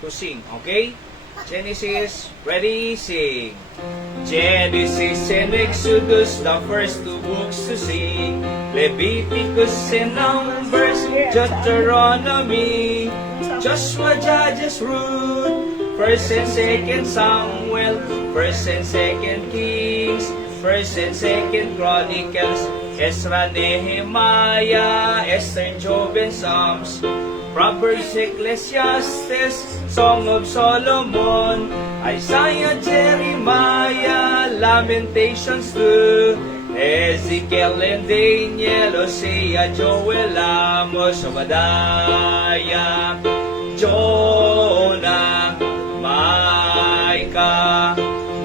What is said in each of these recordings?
to sing. Okay? Genesis, ready, sing. Genesis and Exodus, the first two books to sing. Leviticus and Numbers, Deuteronomy, Joshua, Judges, Ruth, First and Second Samuel, First and Second Kings, First and Second Chronicles, Ezra, Nehemiah, Esther, Job, and Psalms, Proverbs, Ecclesiastes, Song of Solomon, Isaiah, Jeremiah, Lamentations 2, Ezekiel and Daniel, Hosea, Joel, Amos, Obadiah, Jonah, Micah,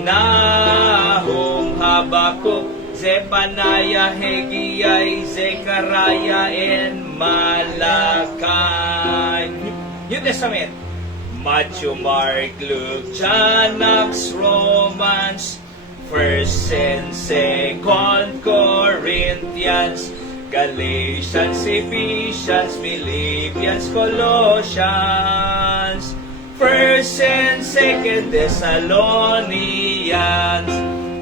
Nahum, Habakkuk, Zephaniah, Haggai, Zechariah, and Malachi. New Testament. Matthew, Mark, Luke, John, Acts, Romans, 1st and 2nd Corinthians, Galatians, Ephesians, Philippians, Colossians, 1st and 2nd Thessalonians,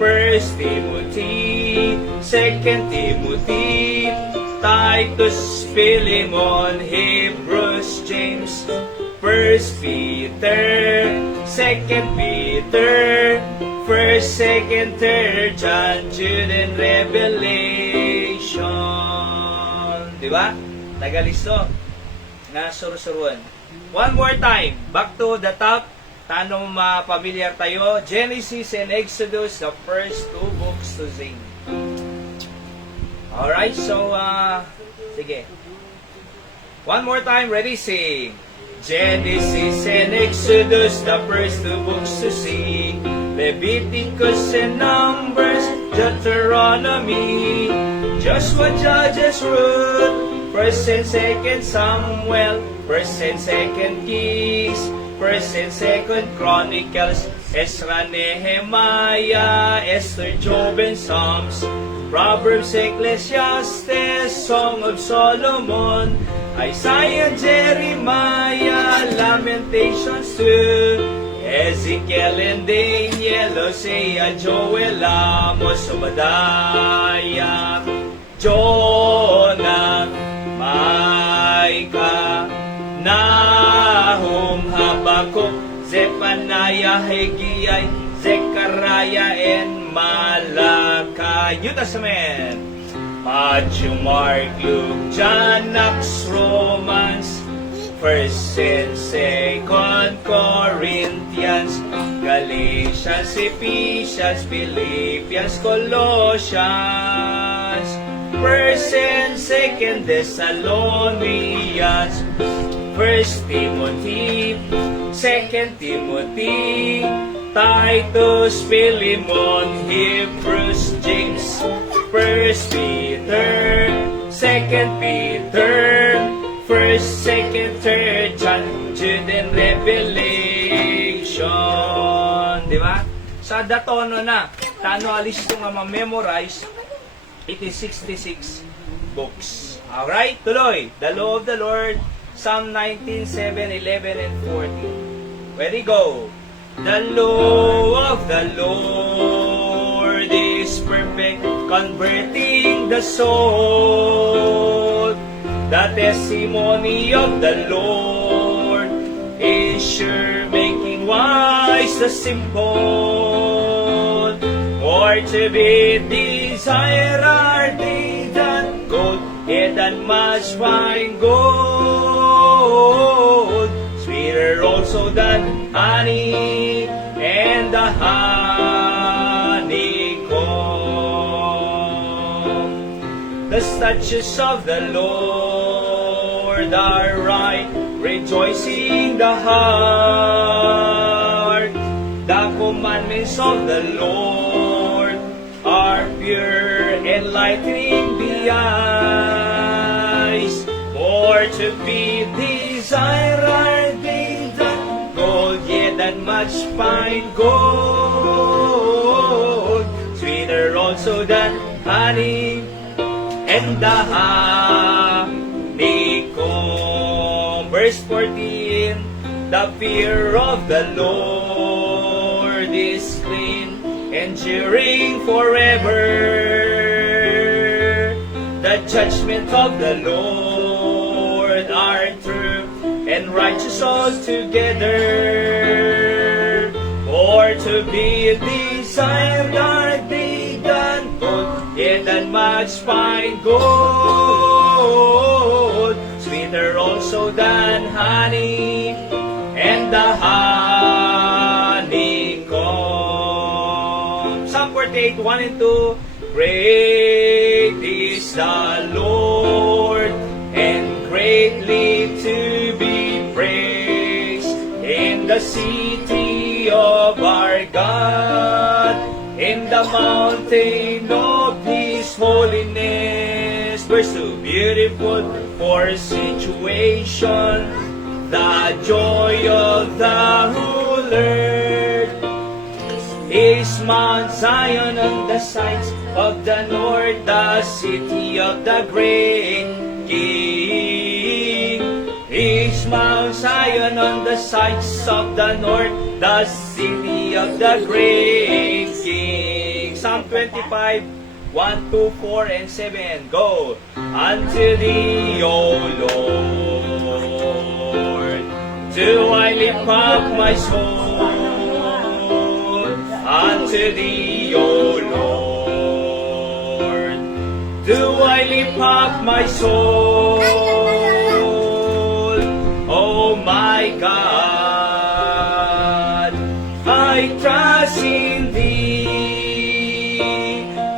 1st Timothy, 2nd Timothy, Titus, Philemon, Hebrews, James, 1st Peter, 2nd Peter, 1st, 2nd, 3rd John, Jude, and Revelation. Diba? Nagalisto. Na surusuruan. One more time. Back to the top. Tano ma-familiar tayo. Genesis and Exodus, the first two books to sing. Alright, so, sige. One more time. Ready, sing. Genesis and Exodus, the first two books to sing. Leviticus and Numbers, Deuteronomy, Joshua, Judges, Ruth, 1st and 2nd Samuel, 1st and 2nd Kings, 1st and 2nd Chronicles, Ezra, Nehemiah, Esther, Job, and Psalms, Proverbs, Ecclesiastes, Song of Solomon, Isaiah, Jeremiah, Lamentations 2, Ezekiel and Daniel, Hosea, Joel, Amos, Obadiah, Jonah, Micah, Nahum, Habakkuk, Zephaniah, Haggai, Zechariah, and Malachi. New Testament. Matthew, Mark, Luke, John, Acts, Romans, 1st and 2nd Corinthians, Galatians, Ephesians, Philippians, Colossians, 1st and 2nd Thessalonians, 1st Timothy, 2nd Timothy, Titus, Philemon, Hebrews, James, 1st Peter, 2nd Peter, 1st, 2nd, 3rd John, Jude, and Revelation. Di ba? Sa datono na, tano alis ito nga ma-memorize, it is 66 books. Alright, tuloy. The law of the Lord, Psalm 19, 7, 11, and 14. Ready, go. The law of the Lord is perfect, converting the soul. The testimony of the Lord is sure, making wise the simple. More to be desired are they than gold, yet than much fine gold. Sweeter also than honey and the honeycomb. The statutes of the Lord are right, rejoicing the heart. The commandments of the Lord are pure, enlightening the eyes. More to be desired are they than gold, yet than much fine gold. Sweeter also than honey and the honeycomb. Verse 14. The fear of the Lord is clean, enduring forever. The judgment of the Lord are true and righteous altogether. For to be desired are they than gold, yet than much fine gold, sweeter also than honey and the honeycomb. Psalm 48, 1 and 2. Great is the Lord, and greatly to be praised in the city of our God, in the mountain of His holiness. Verse 2, beautiful for situation, the joy of the ruler is Mount Zion on the sides of the north, the city of the great King. Is Mount Zion on the sides of the north, the city of the great King. Psalm 25, 1, 2, 4, and 7. Go. Unto thee, O Lord, do I lift up my soul. Unto thee, O Lord, do I lift up my soul. O my God, I trust in thee.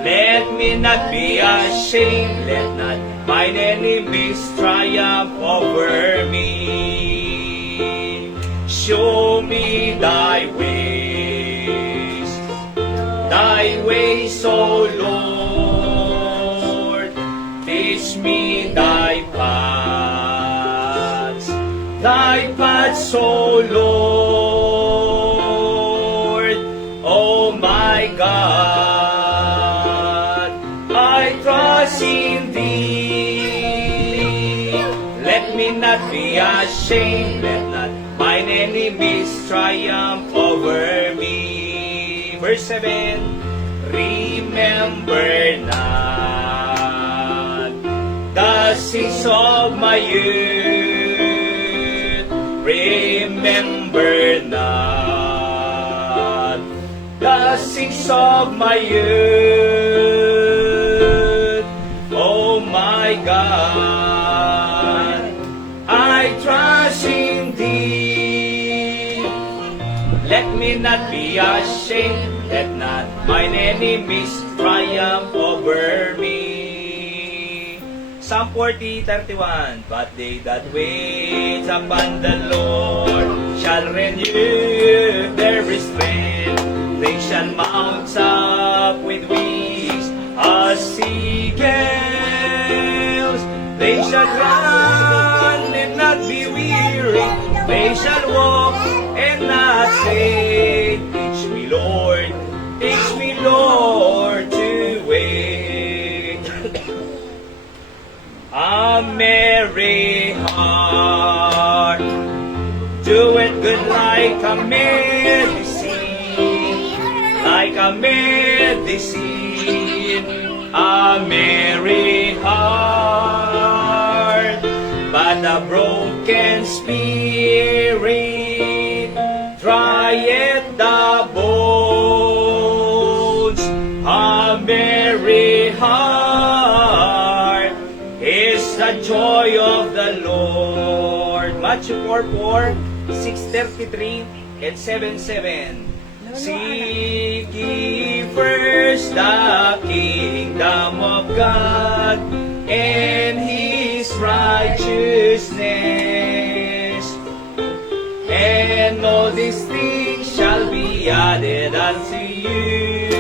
Let me not be ashamed, let not mine enemies triumph over me. Show me thy ways, O Lord. Teach me thy paths, O Lord. O my God, I trust in thee. Let me not be ashamed, let not mine enemies triumph over me. Verse 7, remember not the sins of my youth. Remember not the sins of my youth. Oh my God, I trust in thee. Let me not be ashamed, let not mine enemies triumph over me. Psalm 40, 31. But they that wait upon the Lord shall renew their strength. They shall mount up with wings as eagles. They shall run and not be weary. They shall walk and not faint. Teach me, Lord, to wait. A merry heart doeth good like a medicine, like a medicine. A merry heart, but a broken spirit drieth the bones. A merry heart is the joy of the Lord. Matthew 4:4, 6:33, and 7:7. Seek ye first the kingdom of God and His righteousness, and all these things shall be added unto you.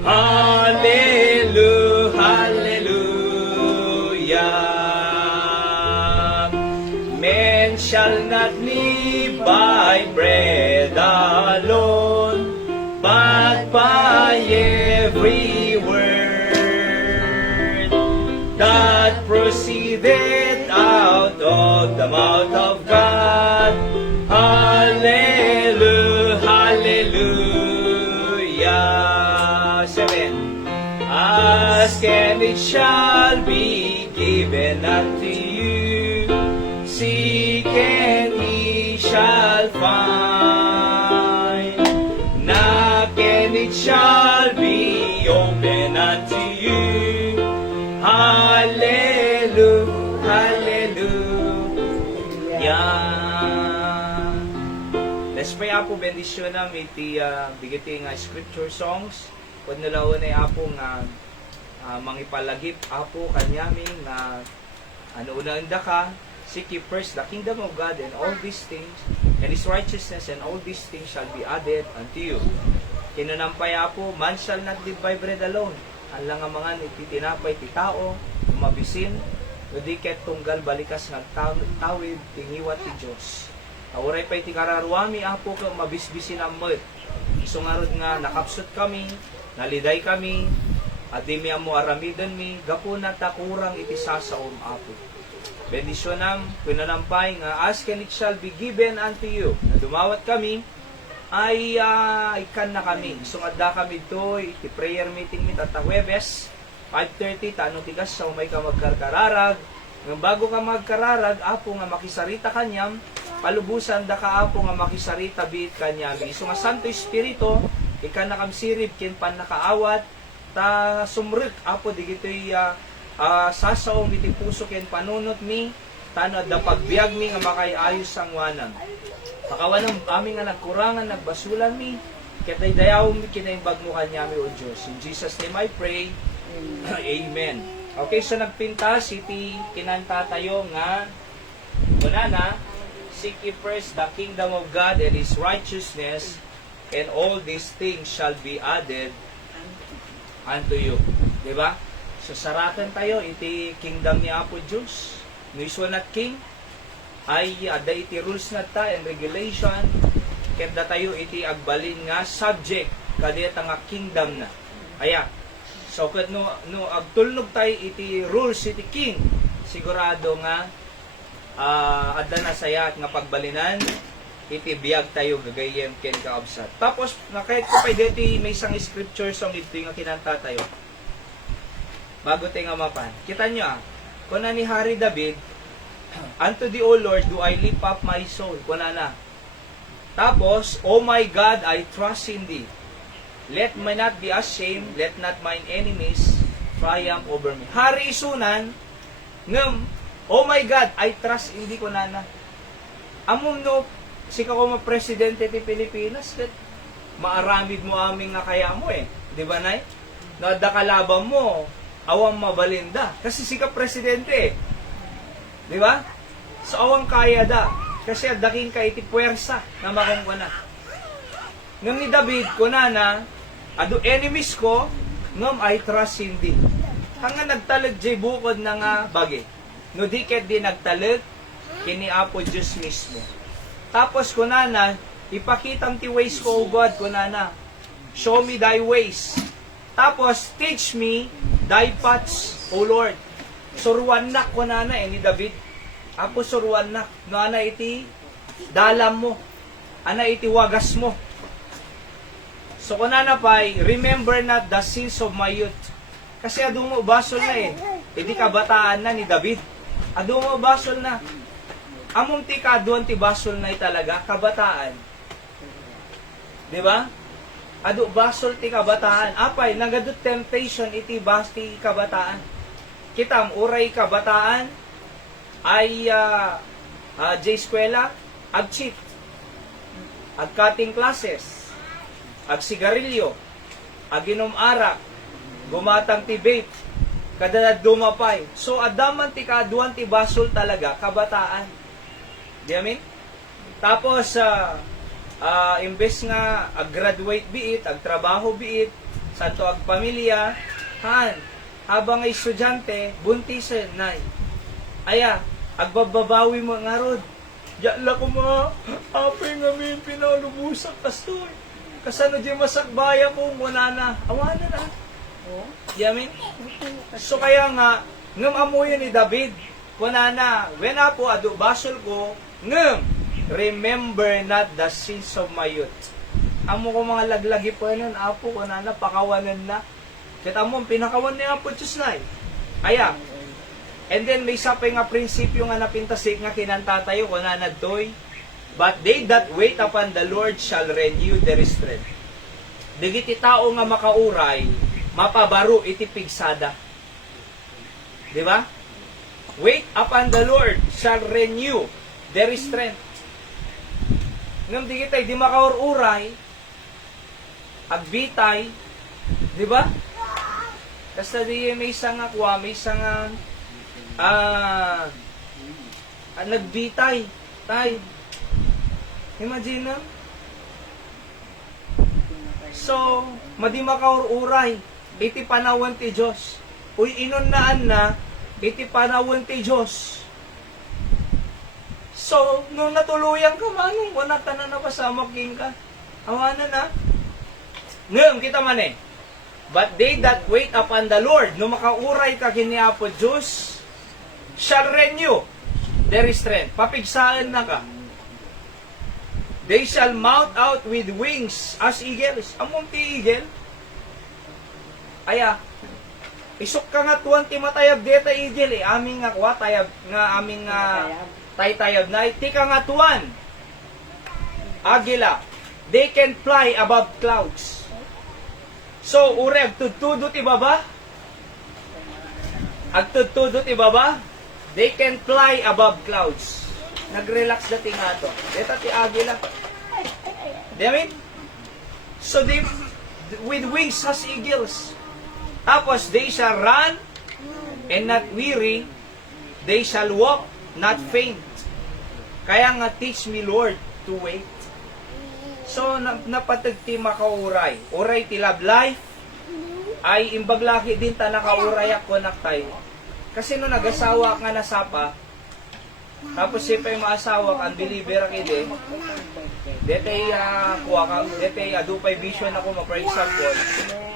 Hallelujah, hallelujah. Men shall not live by bread alone, but by every word that proceedeth out of the mouth of God. Hallelujah, hallelujah. 7. Ask and it shall be given unto you. Seek and ye shall find. Knock and it shall be open unto you. Hallelujah, hallelujah. Let's pray apo bendisyon na iti bigiti nga scripture songs. Kung nalaon ay apo nga mangipalagip apo kanyami nga ano unanda ka, seek ye first the kingdom of God and all these things and His righteousness and all these things shall be added unto you. Kinanampay apo, man shall not live by bread alone. Ang lang nga mga nititinapay ti tao, mabisin, di ket tunggal balikas nagtawid tingiwat ti Dios. Auray pa iti kararuami apo ka mabisbisin ang met. Isungarod nga nakapsot kami, naliday kami, at di mi amo aramidon mi, gapo na takurang iti sasaom apo. Bendisyon nam, pinanampay nga, ask and it shall be given unto you. Na dumawat kami, ay ikan na kami. Sungadda kami to, iti prayer meeting mi tata Huwebes, 5:30, tanong tigas sa umay ka magkarkararag. Nga bago ka magkararag, apo nga makisarita kanyam, palubusan da ka apo nga makisarita biit kanyam. So nga Santo Espiritu, ikan na kamsirib, kin pan nakaawat, ta sumrek, apo digito'y sasaom iti puso ken panunot mi, tano da pagbiag mi nga makayayos ang wanam. Pakawanam amin nga nagkurangan, nagbasulan mi, kitay dayaw mi kinaimbag mo kanyami o Diyos. In Jesus' name I pray, Amen. Okay, so nagpintas, iti kinanta tayo nga, una na, seek ye first the kingdom of God and His righteousness, and all these things shall be added unto you. Diba? So saratan tayo, iti kingdom ni Apo Diyos. No iswa nat king, ay ada iti rules na ta and regulation, kenda tayo iti agbalin nga subject, kadita nga kingdom na. Aya, so kat no agtulnog tayo iti rules iti king, sigurado nga adda na saya nga pagbalinan, iti biyag tayo gagayem ken kaabsat. Tapos nakait ko pa diti may isang scripture song ito nga kinanta tayo. Bago tayo nga mapan. Kita nyo kuna ni Hari David, unto thee, O Lord, do I lift up my soul. Kuna na. Tapos, O my God, I trust in thee. Let me not be ashamed, let not mine enemies triumph over me. Hari isunan, ngem, oh my God, I trust in thee, kuna na. Amom no, sika ko ma-presidente ti Pilipinas, ket maaramid mo aming nga kaya mo Di ba, nay? Nada kalaban mo, awang mabalinda. Kasi sika presidente Di ba? So awang kaya da. Kasi daking ka iti puwersa na makungkuna. Ngam ni David, kunana, adu enemies ko, ngam I trust in thee. Hanga nagtalag jay bukod na nga bagi. No diket di nagtalag, kini Apo Diyos mismo. Tapos kunana, ipakitang ti ways ko, O God, kunana. Show me thy ways. Tapos, teach me thy paths, O Lord. Suruan na kunana ni David. Apo suruan na. No ana iti dalam mo. Ana iti wagas mo. So kunana pa'y, remember not the sins of my youth. Kasi adung mo basol na Hindi kabataan na ni David. Adung mo basol na. Among ti kaduan ti basol na talaga, kabataan. Di ba? Adu basol ti kabataan. Apay, nagadut temptation iti basti kabataan. Kitam, uray kabataan, ay jay eskwela, ag cheat, ag cutting classes, ag sigarilyo, ag inom arak, gumatang ti vape, kadadad dumapay. So, adaman ti kaduan ti basol talaga, kabataan. Di amin? Tapos, imbes nga ag-graduate biit, ag-trabaho biit, santo ag-pamilya, habang ay estudyante, buntisan, nay. Aya, agbababawi mo nga rod. Yala ko mga, apay nga min, pinalubusak kastoy. Kasano di masakbaya ko, muna na. Awanan na. Yamin? So kaya nga, ngam amoy ni David, kuna na, when apo adu basol ko, ngam, remember not the sins of my youth. Amo ko mga laglagi po nun, apo ko na napakawanan na. Kita mo, pinakawan niya po Diyos na Aya. And then, may sapay nga prinsipyo nga napintasik nga kinantatayo ko na nadtoy. But they that wait upon the Lord shall renew their strength. Digiti tao nga makauray, mapabaro iti pigsada. Di ba? Wait upon the Lord shall renew their strength. Ngam digitay, di makaururay, agbitay, di ba? Kasi di may isang akwa, may isang nagbitay, tay. Imagine na. So, madi makaururay, iti panawon ti Diyos. Uy, inunaan na, iti panawon ti Diyos. So, nung natuluyan ka manong, wala ka na napasama king ka. Awanan na. Ngayon, kita man But they that wait upon the Lord, nung makauray ka kiniapo Diyos, shall renew their strength. Papigsaan na ka. They shall mount out with wings as eagles. Among ti eagle? Aya, isok ka nga tuwan ti matayab deta eagle Aming nga kwa tayab, nga aming taytayab na. Ti ka nga tuwan. Agila. They can fly above clouds. So, ure, agtudtudot ibaba? Agtudtudot ibaba? They can fly above clouds. Nag-relax dati nga to. Deta ti agila. Diyamin? So, they, with wings as eagles. Tapos, they shall run and not weary. They shall walk, not faint. Kaya nga, teach me, Lord, to wait. So, napatagti makauray. Uray ti love life, ay imbaglaki din ta nakauray ako naktay. Kasi no nag-asawa nga nasapa, tapos siya pa yung maasawa ka, unbeliever ka ide, detay kuha ka, detay adupay vision ako, for example,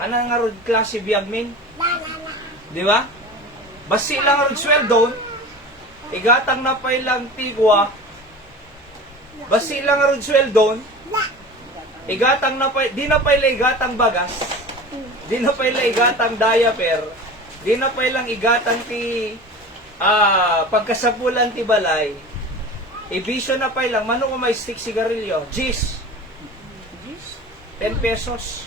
anong nga rod klase biyag min? Di ba? Basi lang rod sweldo, igatang na pa ilang tigwa, basi lang rod sweldo, igatang na pa, di na pa ila igatang bagas, di na pa ila igatang diaper, di na pa ilang igatang ti pagkasapulan ti balay, ibisyo na pa ilang, mano ko may stick sigarilyo, Gis. 10 pesos.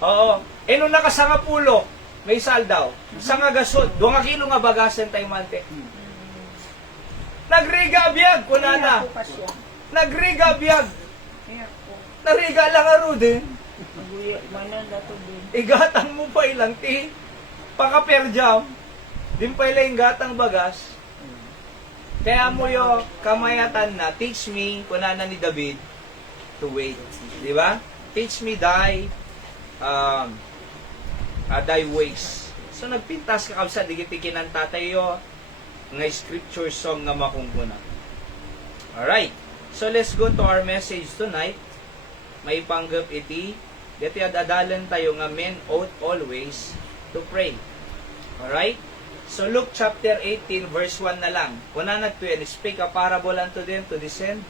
Oo. E nung nakasanga pulo, may saldaw. Sanga gasod, 2 kilo nga bagasan tayo mante. Nagriga biyag, kunana. Nagriga biyag. Nariga lang aro din. Igatang mo pa ilang ti. Pakaperjam. Din pa ilang gatang bagas. Kaya mo yung kamayatan na, teach me, kunana ni David, to wait. Di ba? Teach me thy ways. So nagpintas ka kabsa, digitikin ang tatayo nga scripture song nga makungkuna. Alright. So let's go to our message tonight. May panggap iti. Dito adadalan tayo nga men ought always to pray. Alright? So Luke chapter 18 verse 1 na lang. Kuna nagtuyan, speak a parable unto them to descend,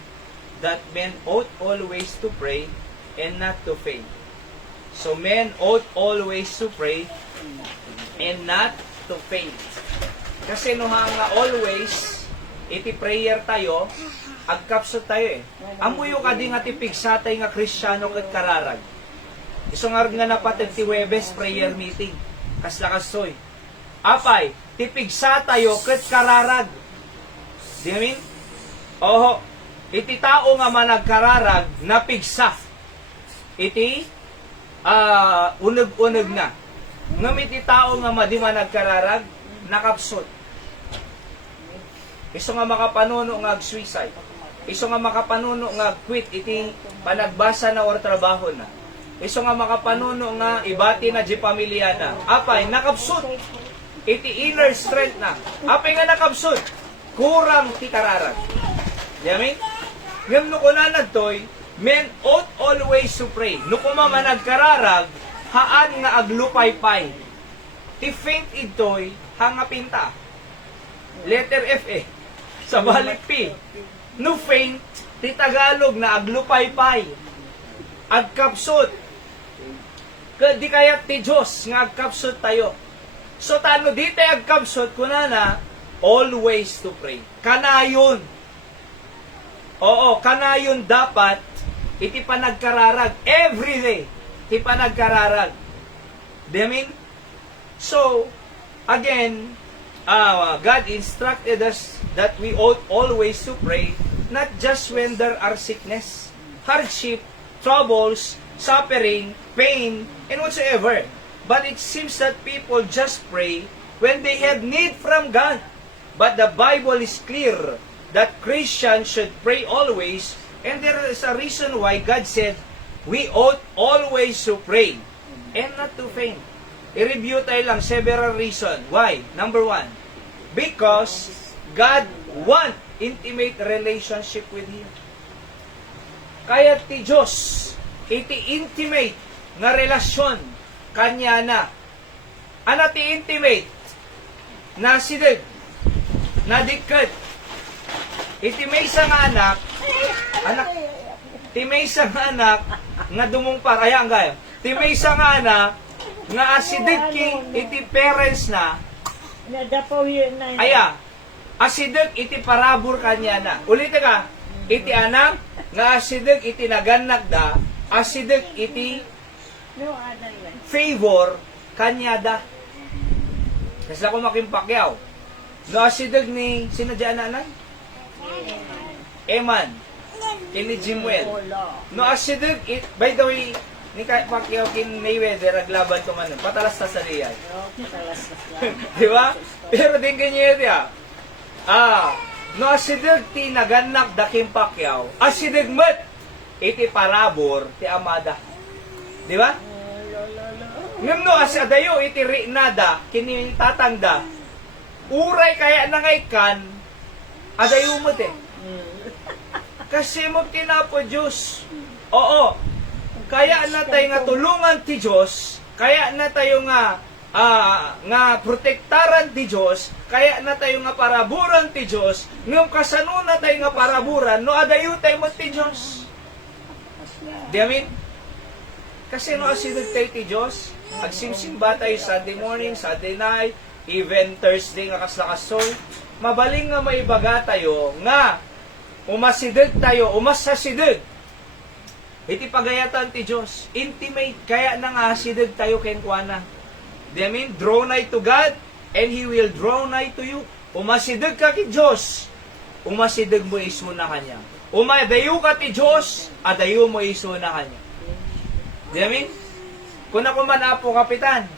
that men ought always to pray and not to faint. So men ought always to pray and not to faint. Kasi no nga always, iti prayer tayo, agkapsot tayo Amuyo ka di nga ti pigsatay nga Kristyano ket kararag. Isong arag nga napatid ti Webes prayer meeting. Kaslakasoy. Apay, ti pigsatayo ket kararag. Di namin? Oho. Iti tao nga managkararag na pigsa. Iti uneg-uneg na. Ngam iti tao nga madi managkararag nakapsot. Iso nga makapanuno nga ag-suicide. Iso nga makapanuno nga quit iti panagbasa na or trabaho na. Iso nga makapanuno nga ibati na di pamilya na. Apay, nakapsut. Iti inner strength na. Apay nga nakapsut. Kurang ti kararag. Yamin? Ngam nukunan toy, men ought always to pray. Nukuma managkararag, haan nga aglupay-pay. Ti faint itoy, hanga pinta. Letter F Sa balik P. no faint, ti Tagalog na aglupaypay, agkapsot, di kaya ti Diyos nga agkapsot tayo. So tano di tayo agkapsot, kunana, always to pray. Kanayon. Oo, kanayon dapat, iti panagkararag, every day, iti panagkararag. I mean, so, again, God instructed us that we ought always to pray, not just when there are sickness, hardship, troubles, suffering, pain, and whatsoever. But it seems that people just pray when they have need from God. But the Bible is clear that Christians should pray always, and there is a reason why God said, we ought always to pray and not to faint. I-review tayo lang several reasons. Why? Number one, because God want intimate relationship with Him. Kaya ti Diyos, iti intimate nga relasyon kanya na. Ano ti intimate? Nasidig, nadikkat. Iti may isang anak, ti may isang anak nga dumungpar, ayan kayo, ti may isang anak nga asidig ki iti parents na, aya, asidig iti parabur kanya na. Ulit ka, iti anak nga asidig iti naganak da, asidig iti favor kanya da. Kasi ako makimpakyaw. No asidig ni, sino dyan anak? Eman. Kini Jimwell. No asidig, by the way, ni Pacquiao kin Mayweather aglaban to man patalas ta sa Real. Di ba? Pero din ganyan dia. No asidig ti naganak da kin Pacquiao. Asidig met iti parabor ti amada. Di ba? Ngem no asadayo iti rinada kini tatangda. Uray kaya nangaykan adayo mo te. Kasi mo kinapo Diyos. Oo. Kaya na tayo nga tulungan ti Diyos, kaya na tayo nga protektaran ti Diyos, kaya na tayo nga paraburan ti Diyos, ngam kasano na tayo nga paraburan, no adayo tayo mo ti Diyos. Di amin? Kasi no asinod tayo ti Diyos, agsimsimba tayo Sunday morning, Sunday night, even Thursday nga kaslakasol, mabaling nga maibaga tayo, nga umasidig tayo, umasasidig, iti pagayatan ti Diyos, intimate, kaya na nga sidig tayo kenkwana. I mean, draw nigh to God, and He will draw nigh to you. Umasidig ka ki Diyos, umasidig mo iso na Kanya. Umadayo ka ti Diyos, adayo mo iso na Kanya. I mean, kung ako man apo kapitan,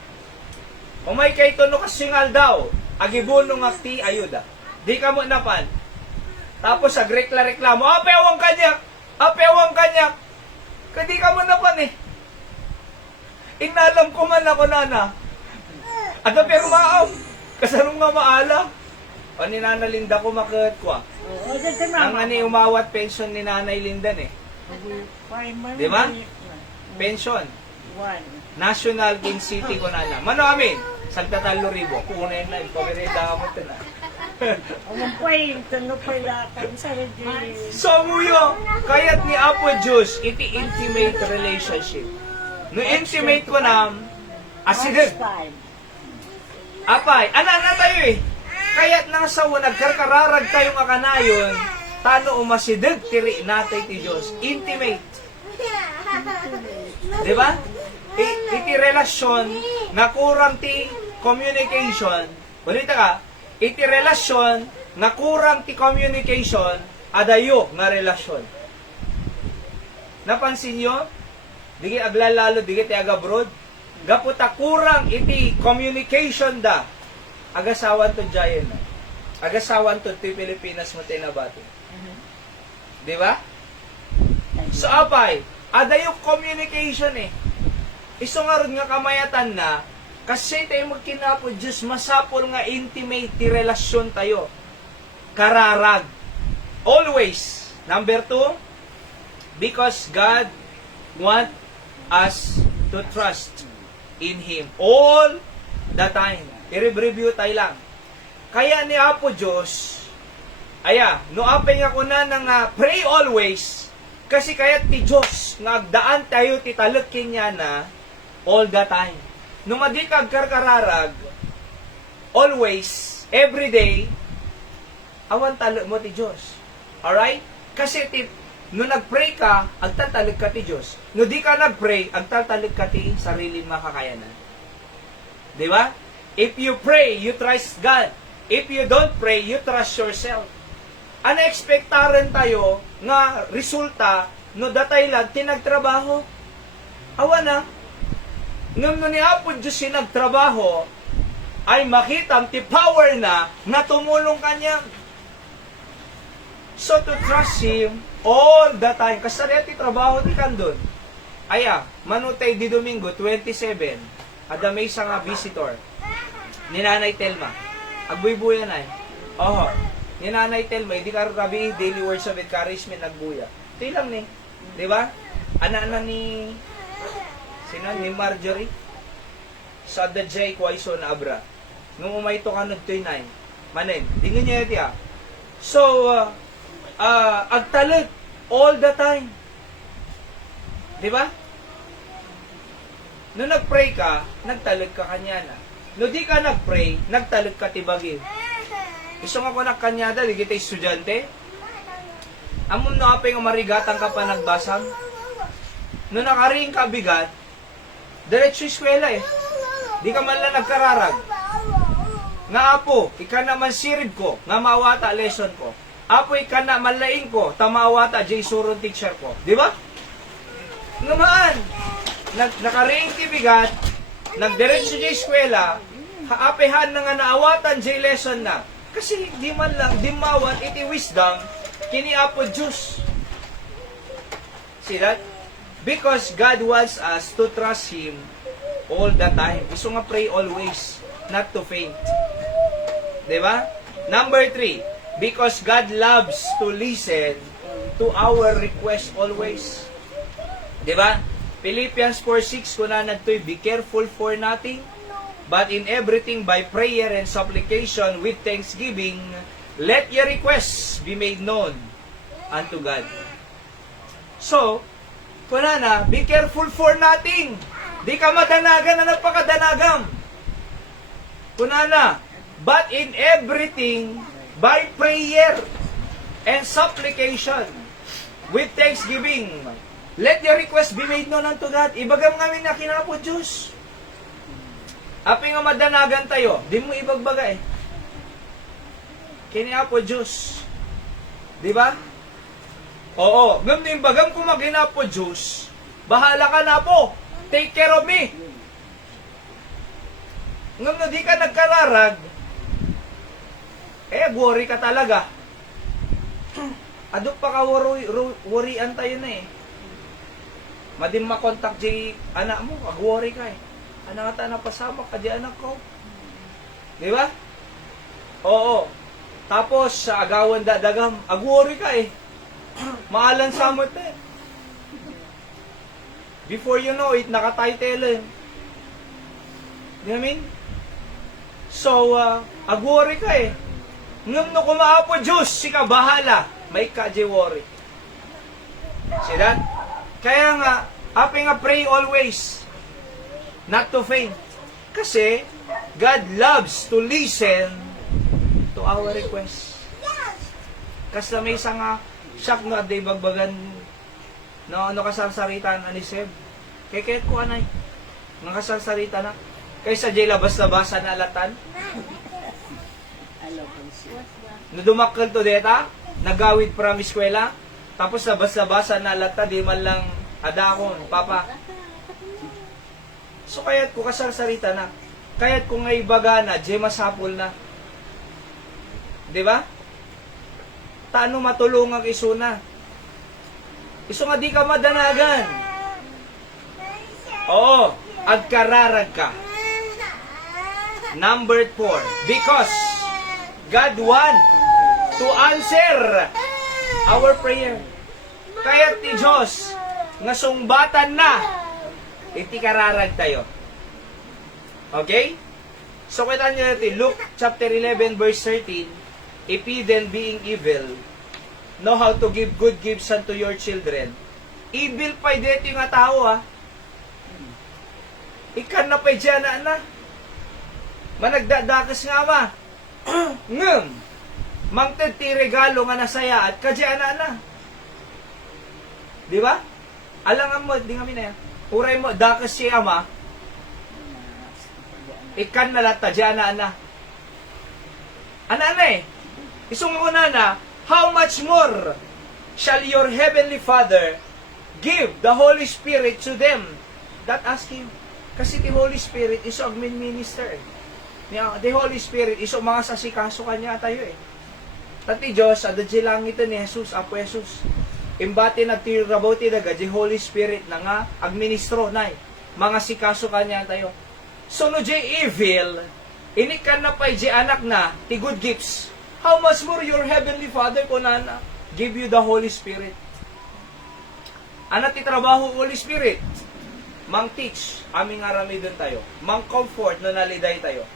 umay kay tono kasingal daw, agibuno nga ti ayuda. Di ka mo napan. Tapos agrekla-reklamo, apewang kanyak, kadi ka mo napan eh. Inalam ko man ako nana. At pero maaw, kasarong nga maala. O ni Nana Linda ko makat ko ah. Ang ani umawat pension ni Nanay Linda eh. Di ba? Pension. National King City ko nana. Mano amin? Sagtatalo ribo. Kunin na, ipagirida ka mo ito na. So muyo, kayat ni Apo Diyos, iti intimate relationship. No intimate ko na, asidig. Apay, ana tayo eh. Kayat nang sa nagkarkararag tayo nga kanayon, tano umasidig, tiri natay ti Diyos. Intimate. Diba? Iti relasyon, nga kurang ti communication. Balita ka, iti relasyon, nga kurang ti communication, adayo nga relasyon. Napansin nyo? Digi aglalalo, digi ti agabroad. Gaputa kurang iti communication da. Agasawan to Jayan na. Agasawan to ti Pilipinas mo tinabati. Di ba? So apay, adayo communication eh. Iso nga ron nga kamayatan na, kasi tayo magkinapo, Diyos, masapol nga intimate ti relasyon tayo. Kararag. Always. Number 2, because God want us to trust in Him all the time. I-review tayo lang. Kaya ni Apo Diyos, Aya, no apay nga ko na nga pray always, kasi kaya ti Diyos, nga agdaan tayo ti talagkin niya na all the time. No madi kag karkararag, always, every day, awan talo mo ti Diyos. Alright? Kasi no nagpray ka, agtatalig ka ti Diyos. No di ka nagpray, agtatalig ka ti sariling makakayanan. Di ba? If you pray, you trust God. If you don't pray, you trust yourself. Ano expectaran tayo nga resulta no datay lang tinagtrabaho? Awa na. Ngam no ni Apo Diyos sinagtrabaho, ay makita ti power na tumulong kanya. So to trust Him all the time. Kasari ti trabaho ti kandun. Aya, manutay di Domingo 27. Ada may isang visitor. Ni Nanay Telma. Agbuy-buya na Oho. Ni Nanay Telma, hindi ka rabi daily words of encouragement nagbuya. Ito lang ni. Di ba? Ana-ana ni ni Marjorie sa the J. Quaison Abra. Nung umay ito ka nag-29. Manin. Tingnan niya ito So, agtalag all the time. Di ba? Nung nag-pray ka, nagtalag ka kanya na. Nung di ka nag-pray, nagtalag ka tibagin. Gusto nga ko na kanyada, di kita estudyante. Amon no apay nga marigatan ka pa nagbasam. No nakaring ka bigat, diretso eskwela Di ka man lang nagkararag. Nga apo, ika naman sirib ko, nga mawata lesson ko. Apo, ika na malaing ko, tamawata jay surong teacher ko. Di ba? Ngamaan, nakaring ti bigat, nagdiretso jay eskwela, haapehan na nga naawatan jay lesson na. Kasi di man lang, di mawat iti wisdom, kini Apo Diyos. See that? Because God wants us to trust Him all the time. Gusto nga pray always, not to faint. Diba? Number 3, because God loves to listen to our request always. Diba? Philippians 4:6, kuna nagtoy, be careful for nothing, but in everything by prayer and supplication with thanksgiving, let your requests be made known unto God. So, kunana, be careful for nothing. Di ka madanagan na nagpakadanagam. Kunana, but in everything by prayer and supplication with thanksgiving, let your requests be made known unto God. Ibagam ngamin na kinapo Diyos. Api nga madanagan tayo, di mo ibagbaga Kini Apo Diyos. Di ba? Oo. Ngam din bagam kung magina po Diyos, bahala ka na po. Take care of me. Ngam na di ka nagkararag, worry ka talaga. Adok pa ka worryan tayo na Madim makontak di anak mo, worry ka Anak ata napasama ka di anak ko. Di ba? Oo. Tapos sa agawan dadagam, agwori ka Maalan sa mo Before you know it, nakatitle Di I mean? So, agwori ka Ngam no kumaapo Diyos, sika bahala. May ka di worry. See that? Kaya nga, api nga pray always. Not to faint. Kasi, God loves to listen to our requests. Kasi may isang siyak no, aday bagbagan no, kasarsaritan ani Seb. Kaya ko anay. Nakasarsarita na. Kaysa jay labas-labasan na alatan. No dumakkel to deta, nagawid from eskwela, tapos labas-labasan na alatan, di man lang ada ako, papa. So kaya't ko kasarsarita na. Kaya't ko nga ibaga na, jay masapol na. Di ba? Taano matulungan isuna? Iso nga di ka madanagan. Oo, agkararag ka. Number 4, because God want to answer our prayer. Kaya ti Diyos, nga sungbatan na, iti kararag tayo. Okay? So, kita nyo natin, Luke chapter 11 verse 13, if ye then being evil, know how to give good gifts unto your children, evil pa dito yung tao ha. Ikan na pa dyan na. Managdadakas nga ma. Ngam. Mangted ti regalo nga nasaya at kadya na. Di ba? Alangan mo, di nga minaya. Uray mo, dakas si ama. Ikan na lata, dyan na. Ana eh. Isong una na, how much more shall your heavenly Father give the Holy Spirit to them that ask Him? Kasi the Holy Spirit is of minister. The Holy Spirit is of mga sasikaso kanya tayo eh. Tati Diyos, adadji lang ito ni Jesus, Apo Jesus. Imbati na tiraboti daga, the Holy Spirit na nga, agministro na mga sikaso kanya tayo. So no jay evil, inikan na pa jay anak na, ti good gifts. How much more your heavenly Father ko na give you the Holy Spirit. Anak ti trabaho Holy Spirit. Mang teach, aming arami dun tayo. Mang comfort, no naliday tayo.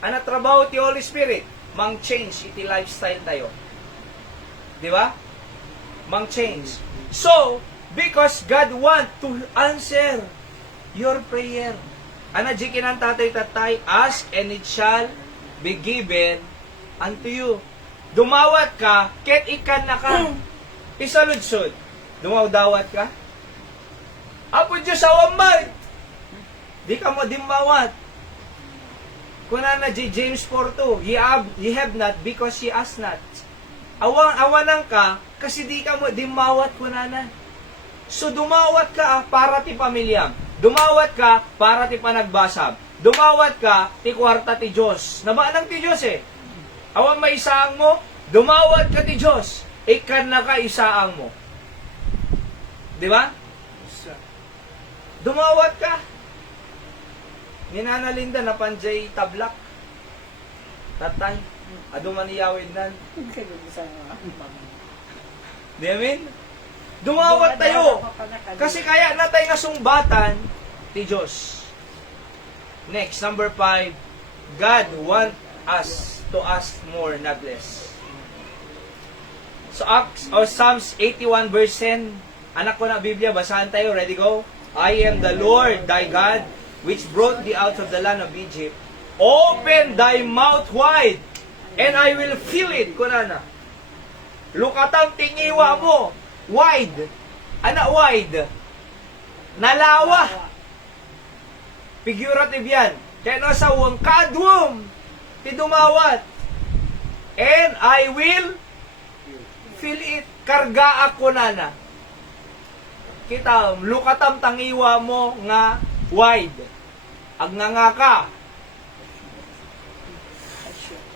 Anak trabaho ti Holy Spirit. Mang change, iti lifestyle tayo. Di ba? Mang change. So, because God want to answer your prayer. Anak, jikin ang tatay, ask and it shall be given unto you. Dumawat ka, ket ikan na ka. Isaludsod. Dumawdawat ka. Apo Diyos, awamay. Di ka mo dimawat. Kuna na James 4:2, ye have not because ye ask not. Awanan ka, kasi di ka mo dimawat kuna na. So dumawat ka para ti pamilyam. Dumawat ka para ti panagbasab. Dumawat ka ti kwarta ti Diyos. Nabaanang ti Diyos eh. Awan may isaang mo, dumawat ka ti Diyos. Ikan na ka isaang mo. Di ba? Dumawat ka. Ni Nana Linda na panjay tablak. Tatay. Adumaniyawid nan. Di amin? Dumawat tayo. Kasi kaya na tayo nasumbatan ti Diyos. Next, number 5. God want us to ask more, not less. So, Psalms 81 verse 10. Anak ko na Biblia, basahan tayo. Ready, go? I am the Lord, thy God, which brought thee out of the land of Egypt. Open thy mouth wide, and I will fill it. Kunana. Lukatang tingiwa mo. Wide. Ana wide. Nalawa. Figurative yan. Kaya no sa wang kadwom. Tidumawat. And I will fill it. Karga ako na. Kita, lukatam tangiwa mo nga wide. Agnanga ka.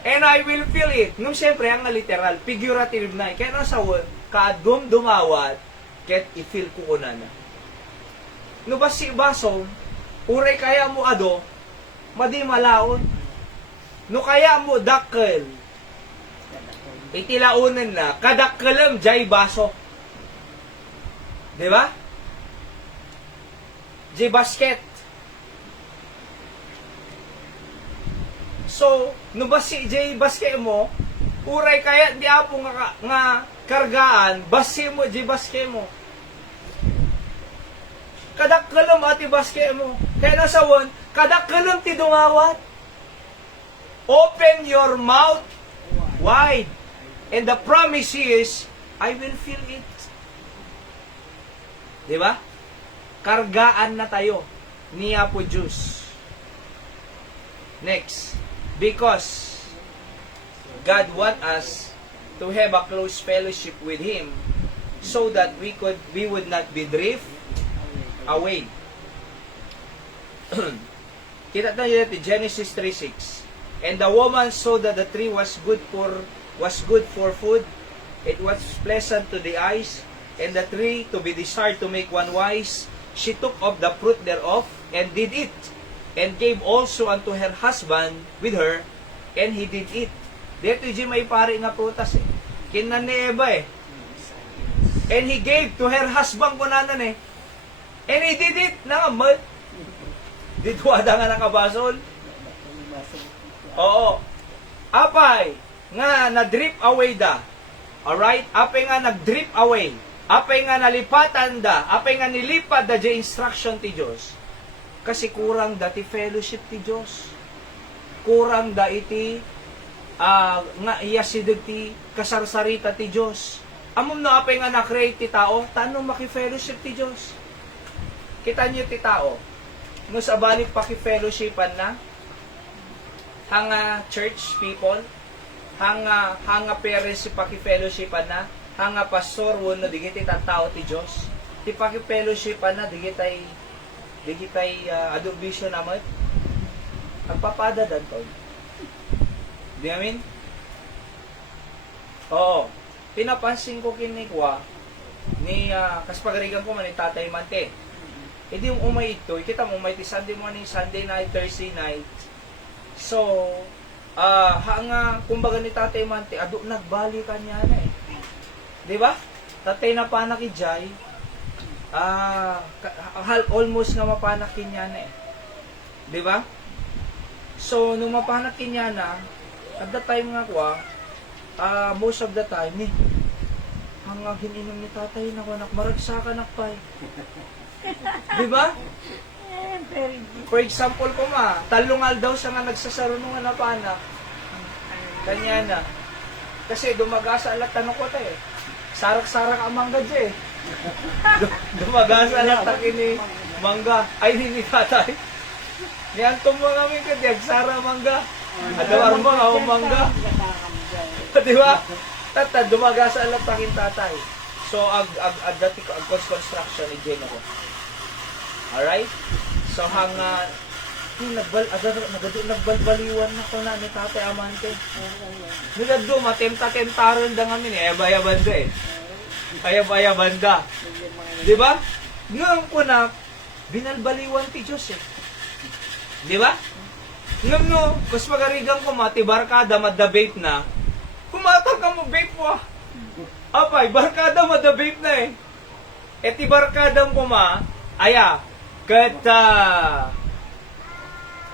And I will fill it. Nung siyempre, ang literal, figurative na. Kaya no sa wang kadum dumawat, ket i-feel ko una na. No ba si baso, uray kaya mo ado, madi malaon. No kaya mo dakkel, itilaunan na, kadakkelam jay baso. Diba? Jay basket. So, no ba si jay basket mo, uray kaya di apo nga kargaan, basi mo, di baske mo. Kadakkalam ati baske mo. Kaya nasawon, kadakkalam ti dumawat. Open your mouth wide. And the promise is, I will fill it. Di ba? Kargaan na tayo ni Apo Diyos. Next. Because God want us to have a close fellowship with Him so that we would not be drift away. Kita tayo dito, Genesis 3:6. And the woman saw that the tree was good for food. It was pleasant to the eyes, and the tree to be desired to make one wise. She took of the fruit thereof, and did eat, and gave also unto her husband with her, and he did eat. Dito yung may pari nga prutas eh. Kinan ni Eva eh. And he gave to her husband kunanan eh. And he did it na amal. Dito ada nga nakabasol. Oo. Apay. nga na-drip away da. Alright? Apay nga nag-drip away. Apay nga nalipatan da. Apay nga nilipad da di instruction ti Diyos. Kasi kurang da ti fellowship ti Diyos. Kurang da iti nga iyasidag ti kasarsarita ti Diyos. Amom no apay nga na-create ti tao, tanong maki-fellowship ti Diyos. Kita niyo ti tao. No sa balik paki-fellowshipan na, hanga church people, hanga parents si paki-fellowshipan na, hanga pastor wano digiti tao ti Diyos. Ti paki-fellowshipan na digitay adobisyon naman. Agpapadadan to. Di amin? Oo. Pinapansin ko kinikwa ni kaspagarigan ko man ni Tatay Mante. Hindi yung umay ito, kita mo umay ti Sunday morning, Sunday night, Thursday night. So, hanga kumbaga ni Tatay Mante, ado nagbali kanya na eh. 'Di ba? Tatay na panak ijay. Almost nga mapanak niya na eh. 'Di ba? So, nung mapanak niya na, at the time nga kwa, most of the time, hanga gininom ni tatay na ko, maragsakan nakpay. Diba? For example ko talungal daw siya nga nagsasarunong na panak. Kanya na. Kasi dumagasa alat tanong ko tayo. Sarak-sarak ang mangga dyan eh. Dumagasa alat takin ni mangga. Ay, hindi tatay. Niyantom mo kami kadyag, sara mangga. Adawar mo nga mangga. Diba? Tata, dumagasa alat takin tatay. So, dati ko, construction ni Jen ako. Alright? So, hanga, nagbalbaliwan na ko na ni Tatay Amante. Nilado, matemta-temtaron da ngamin eh. Ayabaya-banda eh. Ayabaya-banda. Diba? Ngayon ko na, binalbaliwan ti Diyos eh. Diba? Ngayon no, kus magarigang ko mati barkada madabate na, kumatang ka mo vape mo ah. Apay, barkada madabate na eh. Eti barkadang ko aya, kat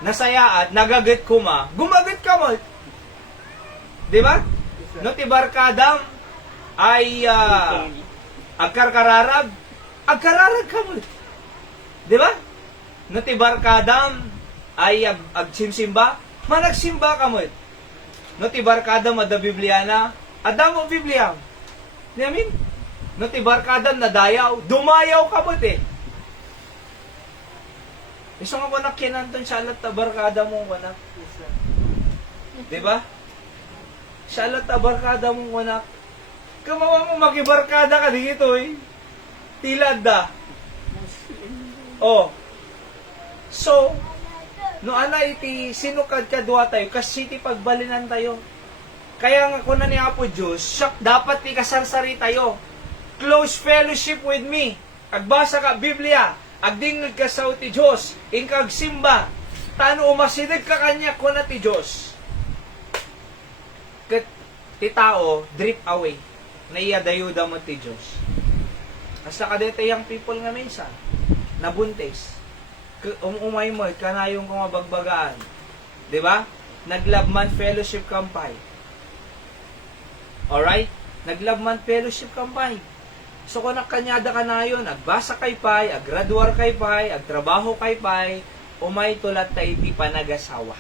nasaya at nagagat ko gumagat ka mo. Diba? No ti barkadam ay agkarkararag ka mo. Diba? No ti barkadam ay agsimsimba, managsimba ka mo. No ti barkadam ada Biblia na, adamo Biblia. Di amin? No ti barkadam nadayaw, dumayaw ka mo eh. Iso nga wanak kinanton siya ta barkada mong wanak. Diba? Siya ta barkada mong wanak. Kamawa mo makibarkada ka dito eh. Tilad da. Oh. So, no ana iti sinukad ka duwa tayo kasi iti pagbalinan tayo. Kaya nga kuna ni Apo Diyos, siyak dapat ti kasarsari tayo. Close fellowship with me. Agbasa ka Biblia. Agdingod ka sa ti Diyos, ingkag simba, tano umasinig ka kanya ko na ti Diyos. Kat ti tao, drip away, na iyadayuda mo ti Diyos. Hasta kadete yung people nga minsan, nabuntis, umay mo, kanayong kong mabagbagaan. Diba? Naglabman fellowship kampay. Alright? Naglabman fellowship kampay. So kung nakanyada ka na yun, agbasa kay pay, aggraduar kay pay, agtrabaho kay pay, umay tulat ta iti panagasawa.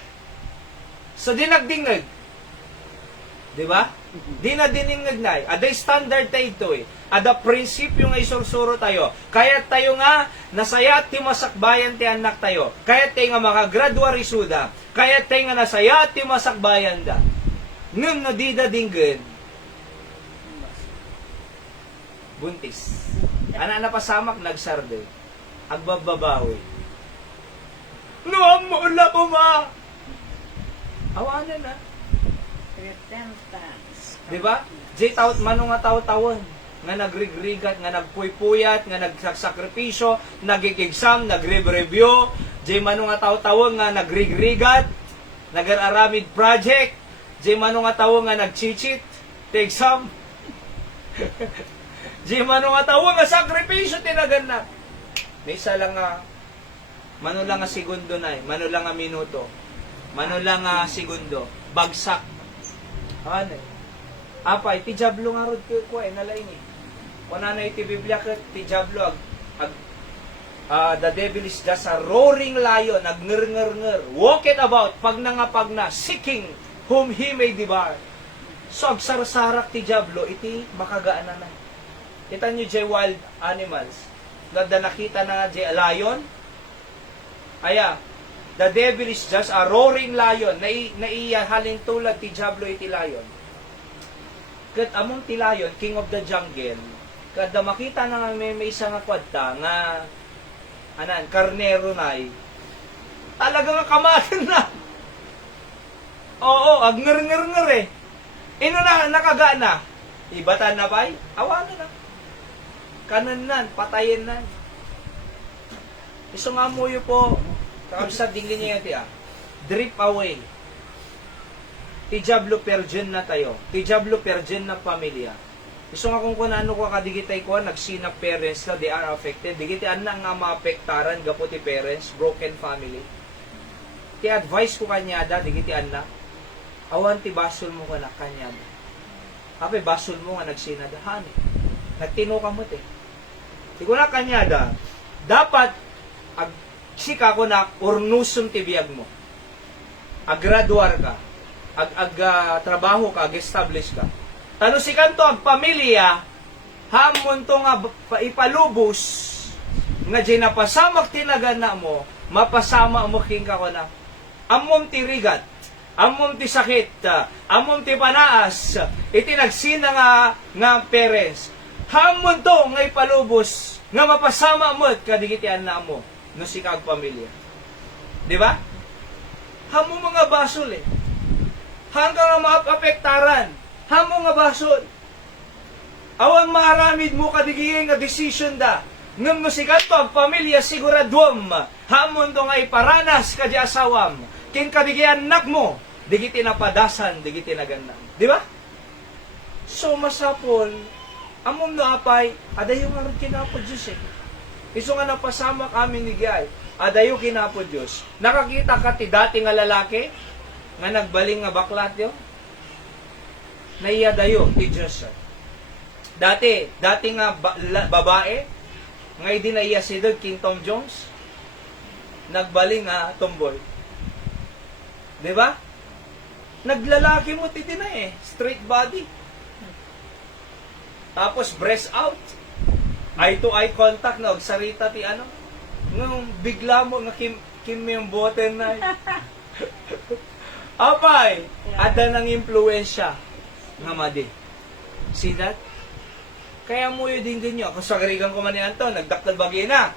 So dinagdingag. Diba? Di na diningag na. Aday standard ta ito eh. Ada prinsipyo nga isursuro tayo. Kaya tayo nga, nasaya ti masakbayan ti anak tayo. Kaya tayo nga makagraduar isuda. Kaya tayo nga nasaya ti masakbayan da. Ngum no di da dinggan, buntis. Ana na pasamak nagsarde. Agbababawi. Nuam mo ula ko ma. Awanan na. Diba? Jay tawt manong nga tawtawan. Nga nagrigrigat, nga nagpuypuyat, nga nagsakripisyo, nagig-exam, nagre-review. Jay manong nga tawtawan nga nagrigrigat, nag-aramid project. Jay manong nga tawang nga nagchichit, te exam. Di mano nga tawang nga sakripisyo tinagan na. May isa lang nga, mano lang nga segundo na mano lang nga minuto, mano lang nga segundo, bagsak. Ano? Apay, ti Diablo nga rod ko nalain eh. Kung ano iti Biblia ka, ti Diablo the devil is just a roaring lion, nagnger-nger-nger, walking about, pag na, seeking whom he may devour. So, agsasarak ti Diablo, iti makagaan na. Kita nyo jay wild animals. Ganda nakita na jay lion. Aya, the devil is just a roaring lion. Naiya halin tulad ti Diablo iti lion. Kat among ti lion, king of the jungle, kada makita na nga may isa nga kwadta nga karnero na'y talagang kamagan na. Oo, agnger-nger-nger eh. Ino na, nakaga na. Ibatan na ba'y? Awanan na. Kanan nan, patayin nan. Iso nga mo yun po, kakabsat dingin niya yan drip away. Ti Diablo Persian na tayo. Ti Diablo Persian na pamilya. Iso nga kung ano ko kadigitay ko, nagsinap parents na, they are affected. Digitaan na nga maapektaran, gapo ti parents, broken family. Ti advice ko kanyada, digitian na, awan ti basol mo ka na kanyada. Ape, basol mo nga nagsinadahan eh. Nagtino ka mo eh. Di ko na kanyada, dapat, sika ko na, ornusum ti biyag mo. Agraduar ka. Trabaho ka, ag-establish ka. Tano si kanto ang pamilya, hamon to nga ipalubos, nga di napasamak tinagan na mo, mapasama mo king ka ko na. Amom ti rigat, amom ti sakit, amom ti panaas, iti nagsina nga parents. Hamon to nga ipalubos, nga mapasama mo at kadigitian na mo, no si kag pamilya. Di ba? Hamon mga basol eh. Hanggang nga maapektaran, hamon nga basol. Awan maaramid mo kadigiyeng nga decision da. Ngam no si kanto ang pamilya siguradwam. Hamon to nga iparanas ka di asawam. Kin kadigyan nak mo. Digiti napadasan, digiti naganda. Di ba? So masapol, amom no apay, adayo nga rin kinapo Diyos eh. Iso nga napasama kami ni Gay. Adayo kinapo Diyos. Nakakita ka ti dati nga lalaki, nga nagbaling nga baklat yun? Naiya dayo ti Diyos. Dati nga babae, nga hindi naiya si King Tom Jones, nagbaling nga tomboy. Diba? Naglalaki mo titi na eh, straight body. Tapos breast out. Eye-to-eye contact na, sarita ti ano. Nung bigla mo nga kim yung boten na apay, ada ng impluensya nga madi. See that? Kaya mo yun din ganyo. Kung sa karigang ko man yan to, nagdaktal bagay na.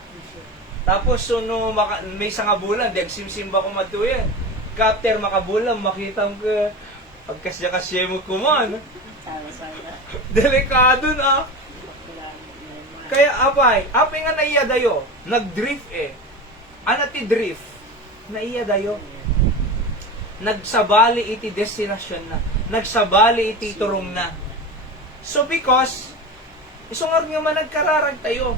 Tapos, so, no, may isang bulan, simsimba ko matuyan. Kapter makabulan, makita mo ka, pagkasya-kasya mo kuman. Delikado na. Kaya, apay nga naiya dayo, nag-drift eh. Ano ti drift? Naiya dayo. Nagsabali iti destinasyon na. Nagsabali iti turong na. So because, isungar nga man nagkararag tayo.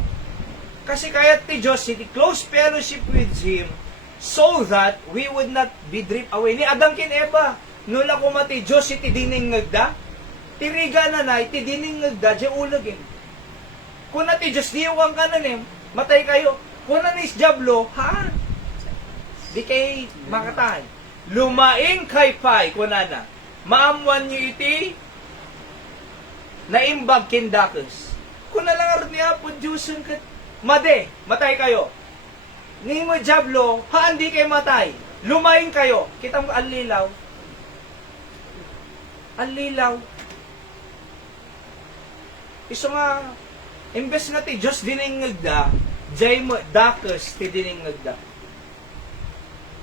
Kasi kaya ti Diyos, iti close fellowship with Him, so that we would not be drift away. Ni Adam kin Eva, nula kuma ti Diyos, iti dining ngagda, tiriga na na, iti dining ngagda, di ulag eh. Kung na ti Diyos, diwang ka na nim, matay kayo. Kung na nis Diablo, ha? Di kay makatahan. Lumaing kay pay, kunana. Maamwan nyo iti, naimbag kindakos. Kung nalangarot niya po, Diyosun kat, made, matay kayo. Ngayon mo, Diablo, hindi kayo matay. Lumaing kayo. Kita mo, alilaw. Alilaw. Iso nga, imbes nga ti Diyos diningagda, jay mo, dakos ti diningagda.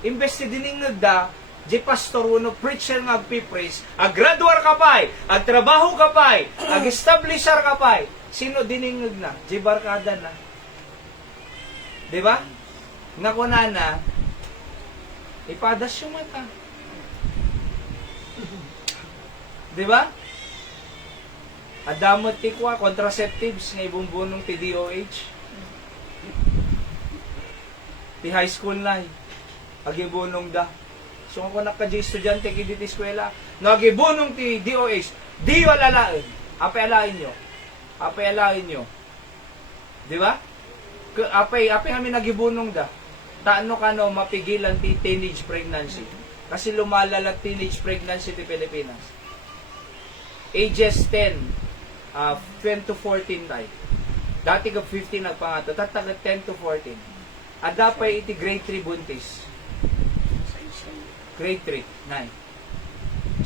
Imbes ti diningagda, jay pastor uno, preacher nga agpipraise, aggraduar ka pa'y, agtrabaho ka pa'y, ag-establisher ka pa'y. Sino diningag na? Jay barkada na. Diba? Nga kunana, ipadas yung mata. Diba? Adamot tikwa, contraceptives, nga ibumbunong ti DOH. Ti high school na, agibunong da. So kung naka-J estudyante kay dito eskwela, nagibunong ti DOH, di alalain. Apay alain nyo. Apay alain nyo. Di ba? Apay kami nagibunong da. Taano ka no, mapigilan ti teenage pregnancy. Kasi lumalala teenage pregnancy ti Pilipinas. Ages 10, 10 to 14 tayo. Dati ka 15 nagpangato, tataga 10 to 14. Adapay iti grade 3 buntis. Grade 3,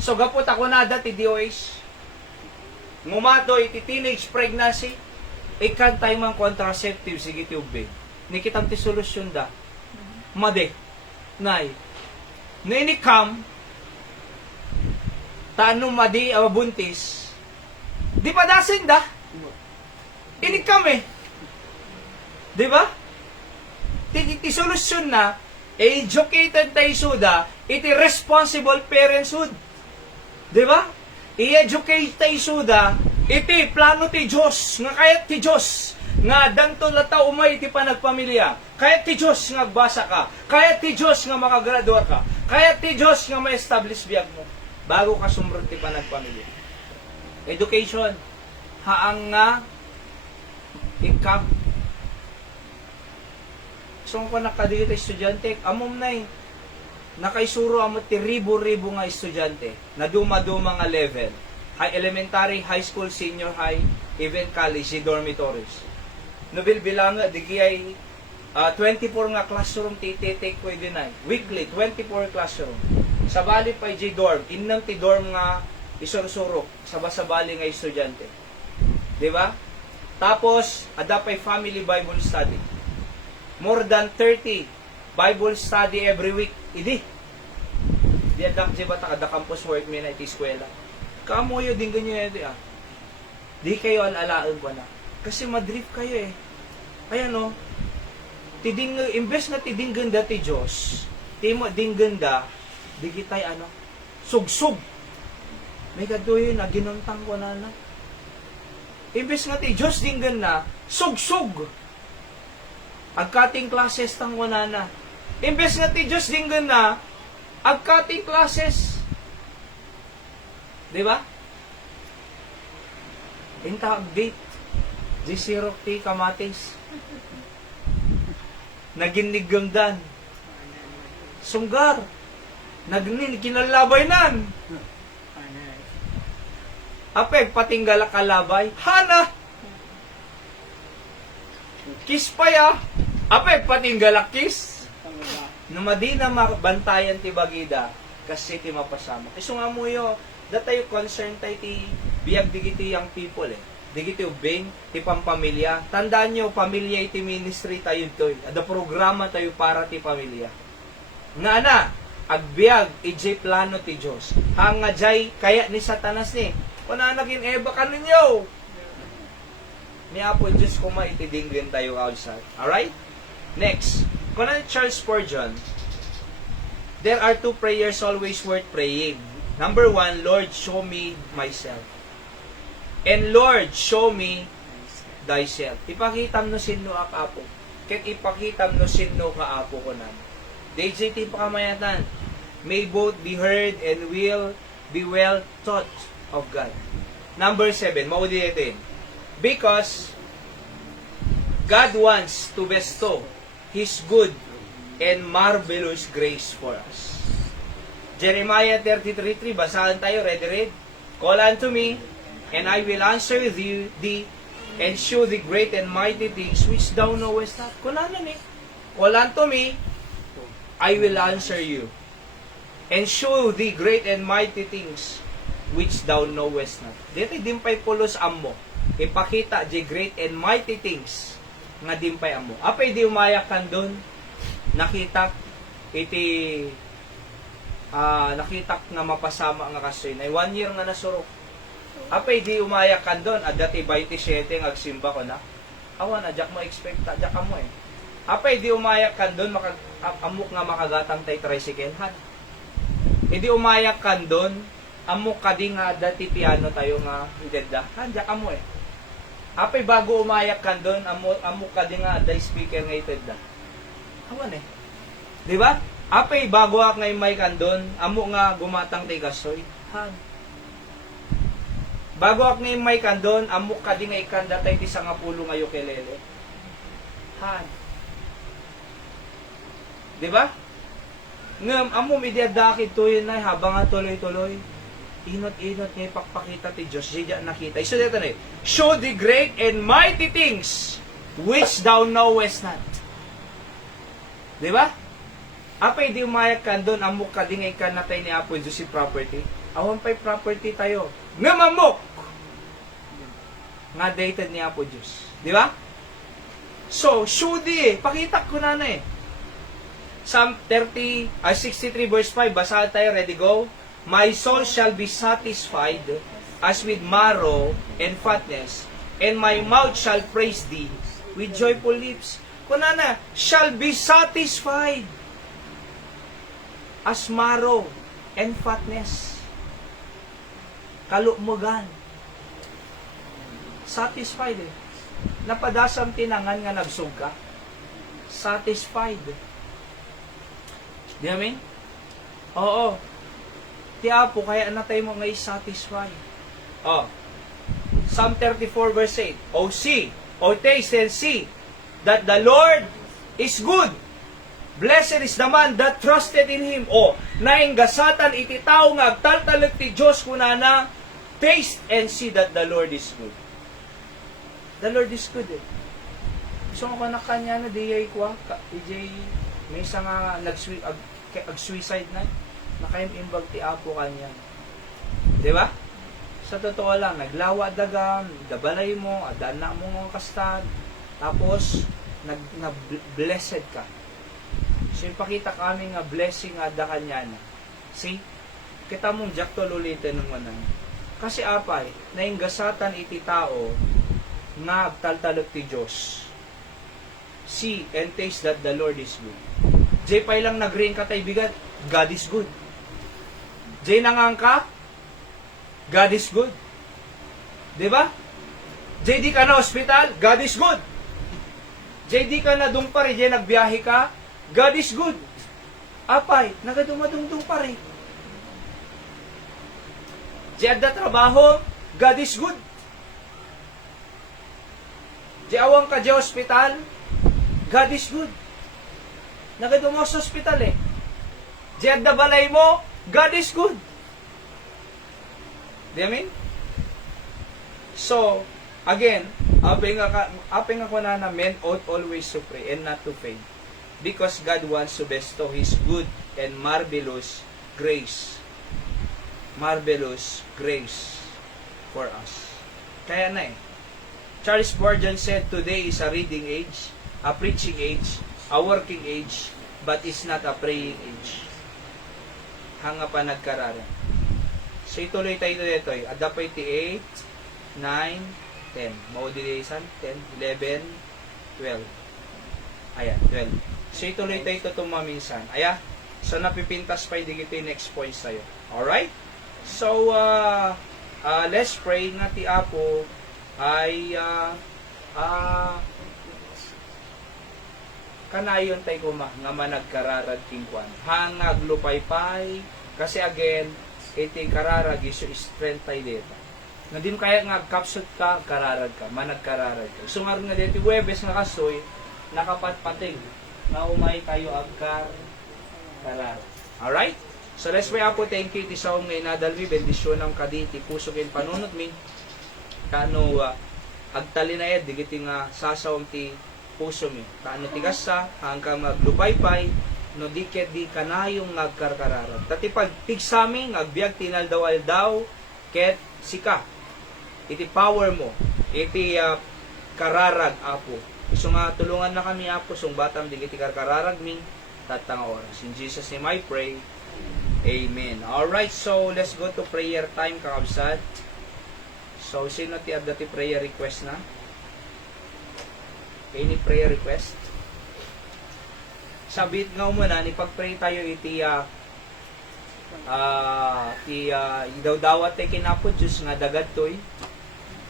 9. So gapot ako na dati DOH. Ngumato iti teenage pregnancy, ikan tayo mang contraceptive, sige tubig. Nikitang ti solusyon da. Made. Nay. No inikam, taano madi buntis, di pa dasin da. Inikam eh. Di ba? Ti solusyon na, educated tayo suda, iti responsible parenthood. Di ba? I-educate tayo suda, iti plano ti Diyos, nga kayat ti Diyos, nga danto na tao umay iti panagpamilya, kayat ti Diyos nga agbasa ka, kayat ti Diyos nga makagraduate ka, kayat ti Diyos nga ma-establish biyag mo, bago ka sumrot ti panagpamilya. Education, haang nga, ikam. So kung nakadito estudyante, amom na eh. Nakaisuro amot ti ribo-ribo nga estudyante na duma-duma nga level. High elementary, high school, senior high, even college, si dormitories. Nabilbilang nga, di ay 24 nga classroom take pwede na. Weekly, 24 classroom. Sa bali pa dorm, innang ti dorm nga isursurok sa basabali nga estudyante. Di ba? Tapos, adapay family Bible study. More than 30 Bible study every week. Idi. Di adak di ba ada campus work may na iti eskwela. Kamoyo din ganyan ito ah. Di kayo alalaan ko na. Kasi madrift kayo eh. Kaya no, imbes na tiding ganda ti Diyos, timo ding ganda, di kitay ano, sugsug. May kadoy na ginuntang ko na na. Imbes nga ti Diyos ding ganda, sugsug. Agkating classes tang wanana. Imbes nga ti Diyos ding ganda, agkating classes. Di ba? Inta update. G0 ti kamatis. Naginigangdan. Sunggar. Kinalabay nan. Apeg patinggala kalabay. Hana. Kiss pa ya. Apeg patinggala kiss. Namadi na mabantayan ti bagida. Kasi ti mapasama. Iso nga mo yo. Datayo concern tayo ti biyag digiti young people eh. Digiti ubing, ti pampamilya. Tandaan nyo, pamilya iti ministry tayo ito. Ada programa tayo para ti pamilya. Nga na, agbiag, ijay plano ti Diyos. Hanga jay, kaya ni Satanas ni. Kuna naging eba ka ninyo. Ni Apo Diyos kuma itidinggin tayo outside. Alright? Next. Kuna ni Charles Spurgeon, there are two prayers always worth praying. Number 1, Lord, show me myself. And Lord, show me thyself. Ipakitam no sinno ak apo. Ket ipakitam no sinno ka apo ko nan. DJT pa kamayatan. May both be heard and will be well taught of God. Number 7, maudi natin. Because God wants to bestow His good and marvelous grace for us. Jeremiah 33:3, basahan tayo, read. Call unto me, and I will answer thee, and show thee great and mighty things which thou knowest not. Kunanan eh. Call unto me, I will answer you, and show thee great and mighty things which thou knowest not. Dito dimpay pulos ammo. Ipakita di great and mighty things nga dimpay ammo. Apay di umayak kan doon, nakita iti nakita nga mapasama nga kasoy. Ay 1 year nga nasurok. Apay di umayak kan doon, adati 27 ang agsimba ko na. Awan, adyak mo expect, adyak mo eh. Apay di umayak kan doon, amok nga makagatang tay tricycle han. Hindi umayak kan doon, amok ka di nga dati piano tayo nga hidedda. Adyak mo eh. Apay bago umayak kan doon, amok ka di nga day speaker nga itedda. Awan eh. Di ba? Apay, bago ak ngay may kandon, amo nga gumatang ti gasoy. Han. Bago ak ngay may kandon, amo ka di nga ikanda tayo ti sangapulo ngayo kelele. Han. Di ba? Ngam, amo midiyadakit to yun na habang nga tuloy-tuloy. Inot-inot nga ipakpakita ti Diyos. Diya nakita. Iso dito na show the great and mighty things which thou knowest not. Di ba? Apay di umayak ka doon, amok ka di nga ikan natay ni Apo Diyos si property. Awan pa'y property tayo. Nga mamok! Nga dated ni Apo Diyos. Di ba? So, show di pakita ko na eh. Psalm 63 verse 5, basahan tayo, ready, go? My soul shall be satisfied as with marrow and fatness, and my mouth shall praise thee with joyful lips. Kunana, shall be satisfied as marrow and fatness. Kalukmugan. Satisfied eh. Napadasam tinangan nga nagsuga. Satisfied. Di amin? Oo. Ti Apo, kaya natay mo ngay satisfied. Oh. Psalm 34 verse 8. O see, O taste and see, that the Lord is good. Blessed is the man that trusted in Him. O, nainggasatan iti tao nga agtaltalag ti Diyos kunana, taste and see that the Lord is good. The Lord is good eh. So ako na kanya na diyay kwa, ijay, may isa nga ag-suicide na, nakaimbag ti Apo kanya. Di ba? Sa totoo lang, naglawa dagam, dabalay mo, adana mo nga kastad, tapos, nag-blessed ka. So, ipakita kami nga blessing ada kanya na. See? Kita mong jak to lulitin ng manan. Kasi apay, nainggasatan iti tao nga agtaltalog ti Diyos. See and taste that the Lord is good. Jay pay lang nag-ring ka tay bigat, God is good. Jay nangang ka, God is good. Diba? Jay di ka na hospital, God is good. Jay di ka na dumpari, jay nagbiyahe ka, God is good. Apay, nagadumadungdung pa rin. Jay adda trabaho, God is good. Jay awang ka jay hospital, God is good. Nagadumos sa hospital eh. Jay adda balay mo, God is good. Di amin? So, again, apeng ako na men ought always to pray and not to faint. Because God wants to bestow His good and marvelous grace. Marvelous grace for us. Kaya na eh. Charles Spurgeon said, today is a reading age, a preaching age, a working age, but it's not a praying age. Hanga pa nagkarara. So ituloy tayo dito eh. Adapay ti 8, 9, 10. Maudilisan, 10, 11, 12. Ayan, 12. So ituloy tayo ito tumaminsan. Ayan. So napipintas pa hindi kita yung next points tayo. Alright? So, let's pray nga ti Apo ay kanayon tay kuma nga managkararag kingkwan. Hangag lupaypay kasi again iti kararag iso strength tay dito. Nga din kaya nga kapsut ka, kararag ka, managkararag ka. So nga dito Huwebes nga kasoy nakapatpating na umay tayo agkar kararag. Alright? So let's pray Apo, thank you iti saong nga inadalmi bendisyon ng kaditi puso ken panunot mi kano agtalinayad digiti nga sasawang ti puso mi kano tigas sa hanggang maglupaypay no diket di kanayong ngagkarkararag tati pag tigsami agbiag tinaldawal daw ket sika iti power mo iti kararag Apo. So nga tulungan na kami Apo sung batam digiti karkararag mi tatanga oras. In Jesus name I pray. Amen. Alright, so let's go to prayer time, kakabsat. So, sino ti adda ti prayer request na? Any prayer request? Sabit nga muna, ni pag-pray tayo iti idawdawat tayo kinapod Diyos nga dagad to'y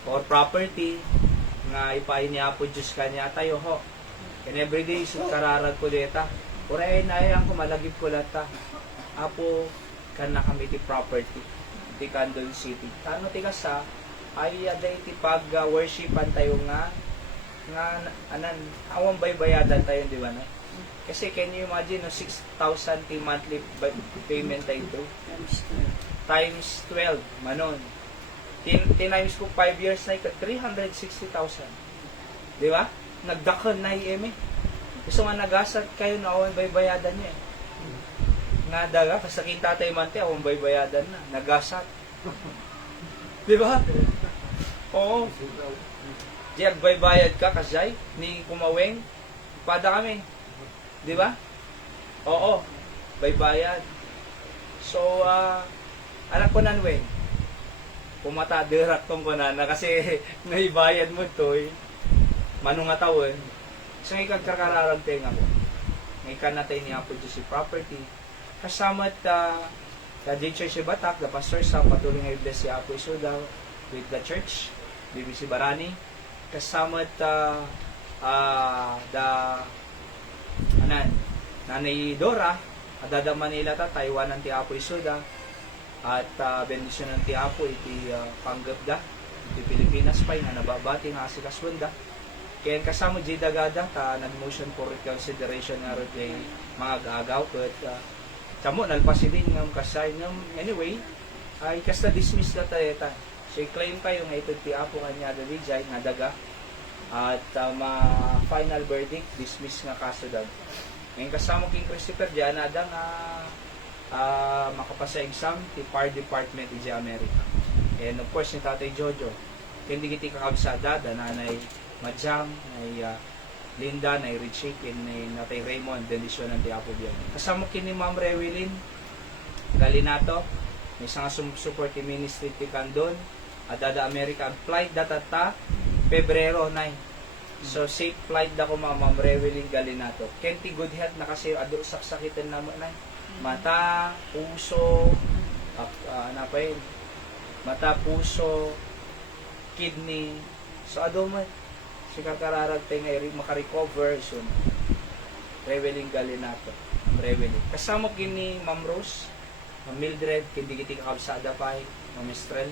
or property nga ipain niya po Diyos kanya tayo ho. And everyday, kararag ko deta. Uray na ayang ko malagip ko lata. Apo kan na kami ti property. Ti Candon City. Tano ti sa ay aday ti pag worshipan tayo nga anan awang baybayadan tayo di ba na? Kasi can you imagine no 6,000 ti monthly payment tayo ito? Times 12 manon. Times ko 5 years na 360,000. Di ba? Nagdakon na eme. Gusto nga nagasat kayo na awang baybayadan niya. Nga daga, kasakita tayo mante, awang baybayadan na. Nagasat. Di ba? Oo. Diyan, baybayad ka, kasay, ni kumaweng. Pada kami. Di ba? Oo. Baybayad. So, anak ko nanweng. Pumata, dirak tong ko na kasi naibayad mo to eh. Manong nga tawon. So, ngayon kagkakararag tayo nga po. Ngayon ka na tayo ni Apo Diyos si property. Kasamat the Church si Batak, the pastor sa patuloy nga i-bless si Apo Isudaw with the church, BBC Barani. Kasamat Nanay Dora, Adada Manila ta, Taiwan ng ti Apo Isuda, at bendisyon ng ti Apo, iti panggapda, iti Pilipinas pa, nga nababati nga asikaswanda. Kaya kasama J. Dagada, nag-motion for reconsideration nga rin kay mga gagaw, but kamo nalpasidin ng kasay ng anyway ay kasta dismiss na tayo ta. So i-claim kayo nga ito ti Apo kanya dadijay nga daga at final verdict dismiss nga kaso dag. Ngayon kasama King Christopher diyan ada nga makapasa exam ti Fire Department di America. And of course ni Tatay Jojo hindi kiti kakabsada dananay Majang ay Linda, na Richie, na kay Raymond, bendisyon ng Diapo Biyan. Kasama kini Ma'am Rewilin Galinato, may isang support ministry ti Candon, Adada American flight datata Pebrero 9. So safe flight da ko Ma'am Rewilin Galinato. Kenti good health na kasi ado saksakitan na mata, puso, mata, puso, kidney. So ado man si kakararag tayo ngayon makarecover soon. Rewelling Galinato. Rewelling. Kasama kini Ma'am Rose, Ma'am Mildred, kindi kiti kakabsada pa, Ma'am Estrel.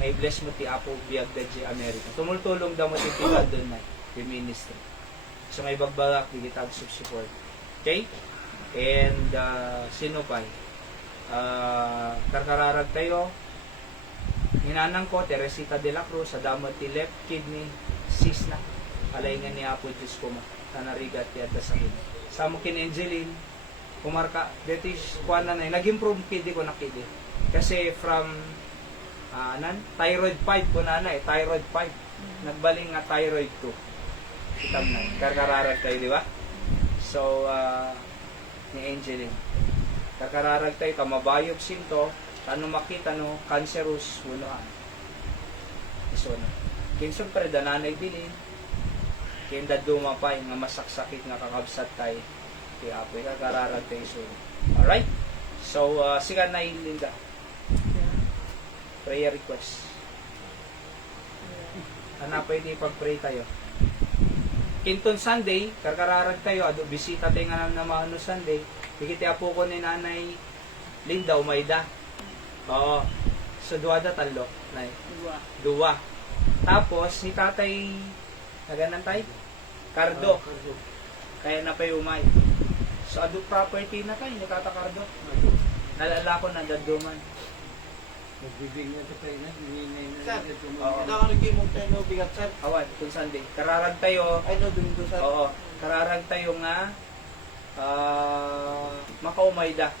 May bless mo ti Apo Biag Daji America. Tumultulong daw mo ti Pilad doon na, the ministry. So may bagbagak, di kita support. Okay? And sino pa? Kakararag tayo. Hinanang ko, Teresita de la Cruz, sa damot ti left kidney, sis na alay nga ni Apo Diyos ko tanarigat yata sa akin sa kin Angeline kumarka dito kuha na nag-improve kidi ko nakidi kasi from thyroid 5 ko na thyroid 5 nagbaling nga thyroid 2 kitam na karkararag tayo di ba so ni Angeline karkararag tayo kamabayog sinto tano makita no cancerous unoan iso na kinsun pa rin dananay bilin kenda dumapay nga masaksakit nga kakabsat tayo kaya apoy kakararag tayo so alright so sigan na Linda prayer request pwede pag-pray tayo kinton Sunday kakararag tayo ado bisita tayo nga naman Sunday higiti apo ko ni Nanay Linda Umayda oo so duwada talo nay duwa tapos, si tatay, naganan tayo? Cardo. Kaya na pa umay. So, ado property na tayo, ni Tata Cardo. Nalala ko na daduman. Nagbibig na ito tayo na, hininay na. Sir, nakakarigay mo tayo no bigat, sir. Awan, kung Sunday. Kararag tayo. Ay, no, domingo, sir. Oo. Kararag tayo nga, makaumayda.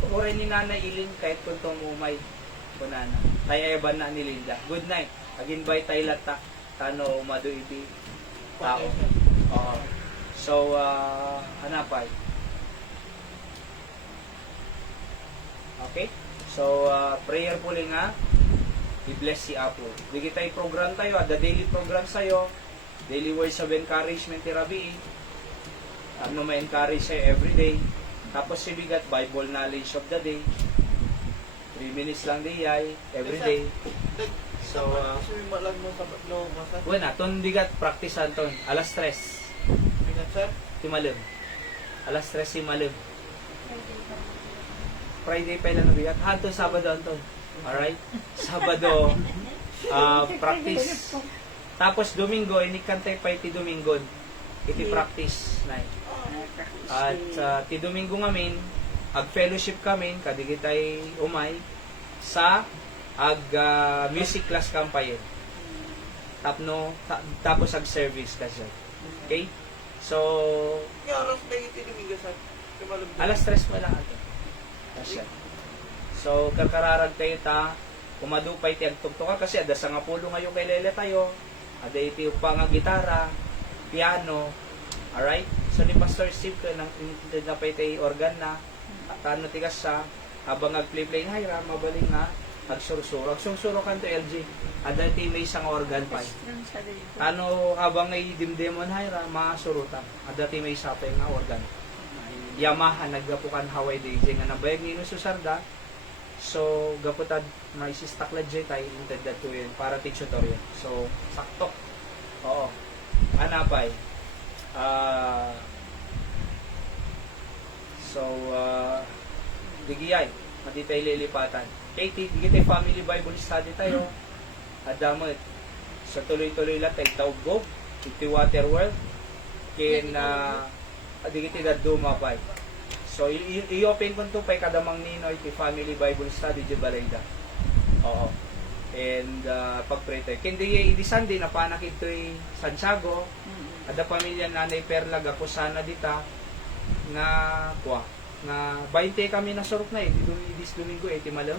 Pukurin ni Nanay Ilin, kahit kung tumumay. Kunana. Kaya iban na ni Linda. Good night.Ag-invite tayo lata. Tano, umado iti tao. Oo. So, hanapay. Okay? So, prayerfully nga, i-bless si Apo. Bigay tayo program tayo, the daily program sa'yo, daily words of encouragement ni Rabi. Ano ma-encourage sa'yo everyday. Tapos si Bigat, Bible knowledge of the day. 3 minutes lang di ay, everyday. So, wala, ton bigat, practicean ton. Alas 3. Bigat, sir. Timalim. Alas 3 si Malim. Friday pa lang nabigat. Hanto Sabado Anton. Alright? Sabado, practice. Tapos Domingo, inikantay pa iti Domingo. Iti practice na. At ti Domingo ngamin, ag fellowship kami, kadigitay umay, sa ag music class kampayen. Tapos ag service kasi. Okay? So, Yung oras na yung tinimiga sir. Kamalog na. alas 3 pa lang ito. Kasi. So, karkararag tayo ta, kumadupay ti agtugtuka kasi ada sa nga pulo ngayon kay Lele tayo. Ada iti upang nga gitara, piano. Alright? So, ni Pastor Steve ko nang napay tayo organ na. At ano tigas sa habang nag-play-play nga, mabaling nga agsursuro. Agsursuro kan to LG. Ada iti may isang organ pa. Ano habang ay dimdemon hayra masurutan. Ada iti may sapay nga organ. Yamaha naggapukan Hawaii DJ nga nabayag ni Susarda. So gaputad may sistakla jay tayo intended to yun para ti tutorial. So sakto. Oo. Anapay. Digiyay. Madi tayo lilipatan. Katie, digitay family Bible study tayo. Adamot. So tuloy-tuloy lang tayo tawgo. Iti water world. Kin digitay na dumapay. So i-open ko to pay kadamang ninoy iti family Bible study di Balayda. Oo. And pag-pray tayo. Kindi di Sunday na panak ito'y Santiago. Ada pamilya nanay Perla gapo sana dita nga kuha nga 20 kami na surok na this Domingo ti malam.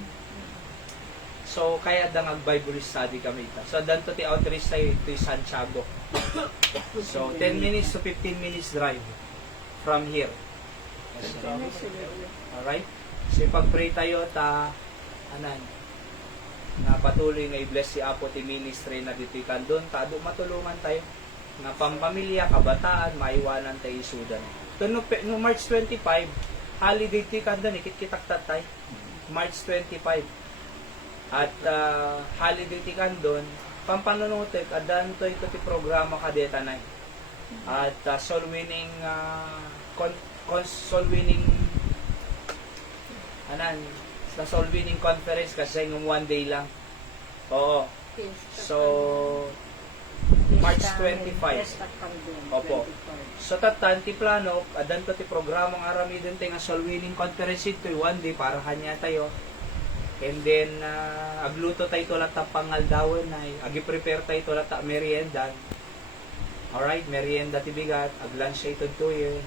So kaya dang Bible study kami ita. So danto ti outreach tayo iti Santiago. So 10 minutes to 15 minutes drive from here. Alright? So pag-pray tayo ta anan na patuloy nga i-bless si Apo ti ministry na dito kandon ta do matulungan tayo nga pampamilya, kabataan, maiwanan tayo isudan. No March 25, holiday ti kandon, ikit-kitaktat tayo. March 25. At holiday ti kandon, pampanunutek, adan to ito ti programa kadeta na. At soul winning, sa soul winning conference kasi ng one day lang. Oo. So, March 25. Opo. So tatan ti plano, adan to ti programa nga aramidon tayo nga soul winning conference ito one day para kanya tayo. And then agluto tayo tolat ta pangaldawon na agi-prepare tayo tolat ta merienda. Alright, merienda ti bigat, ag-lunch ito to yun.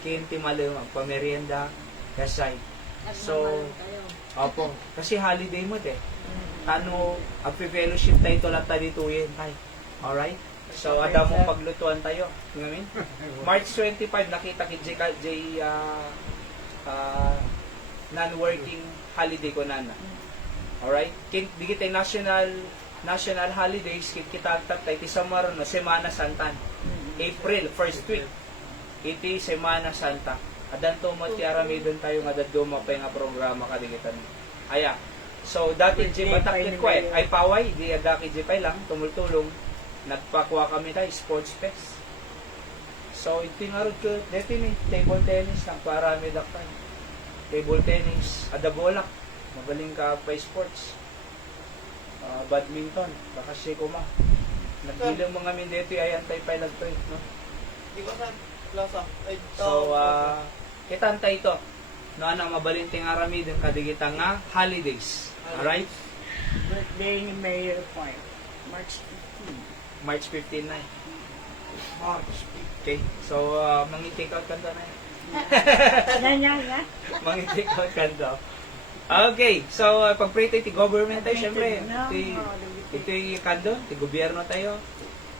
Kin ti malum ang pamerienda kasay. So, opo, kasi holiday mo te. Ano, ag-fellowship tayo tolat ta dito yun. Ay. Alright? So, ada mong paglutuan tayo. Ngamin? March 25, nakita ki non-working holiday ko nana. Alright? Digitay national holidays, kita tayo ti Samar, no, Semana Santa. April, first week. Iti Semana Santa. Adan to mo ti aramidon tayo nga daduma pa nga programa kadigitan. Aya. So, dati batakit ko ay paway, di adaki jipay lang, tumultulong. Nagpakuha kami tayo, sports fest. So, ito nga rin ko, dito ni, table tennis, nagparami dak tayo. Table tennis, adabolak, magaling ka pa sports. Badminton, baka siya kuma. Nagbilang mga min dito, ay antay pa nag-trade, no? Di ba saan? Plaza. So, kitantay ito. No, anang mabalinting arami din kadigitang nga holidays. Alright? Birthday ni Mayor Point, March 15. March 15 na. Okay. So, mangi-take out kanta na. Mangi-take out kanta. Okay. So, pag-pray tayo, ti government tayo, syempre. Ito yung kando, ti gobyerno tayo.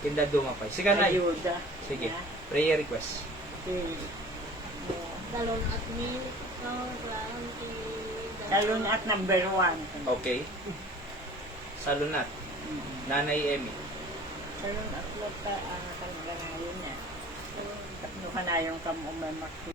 Kinda dumapay. Sige na. Sige. Prayer request. Talon at milk. Talon at number 1. Okay. Salunat. Nanay Emmy. Talon at lota ang kanaganayon niya. Tatlo ka na yung kamumamak.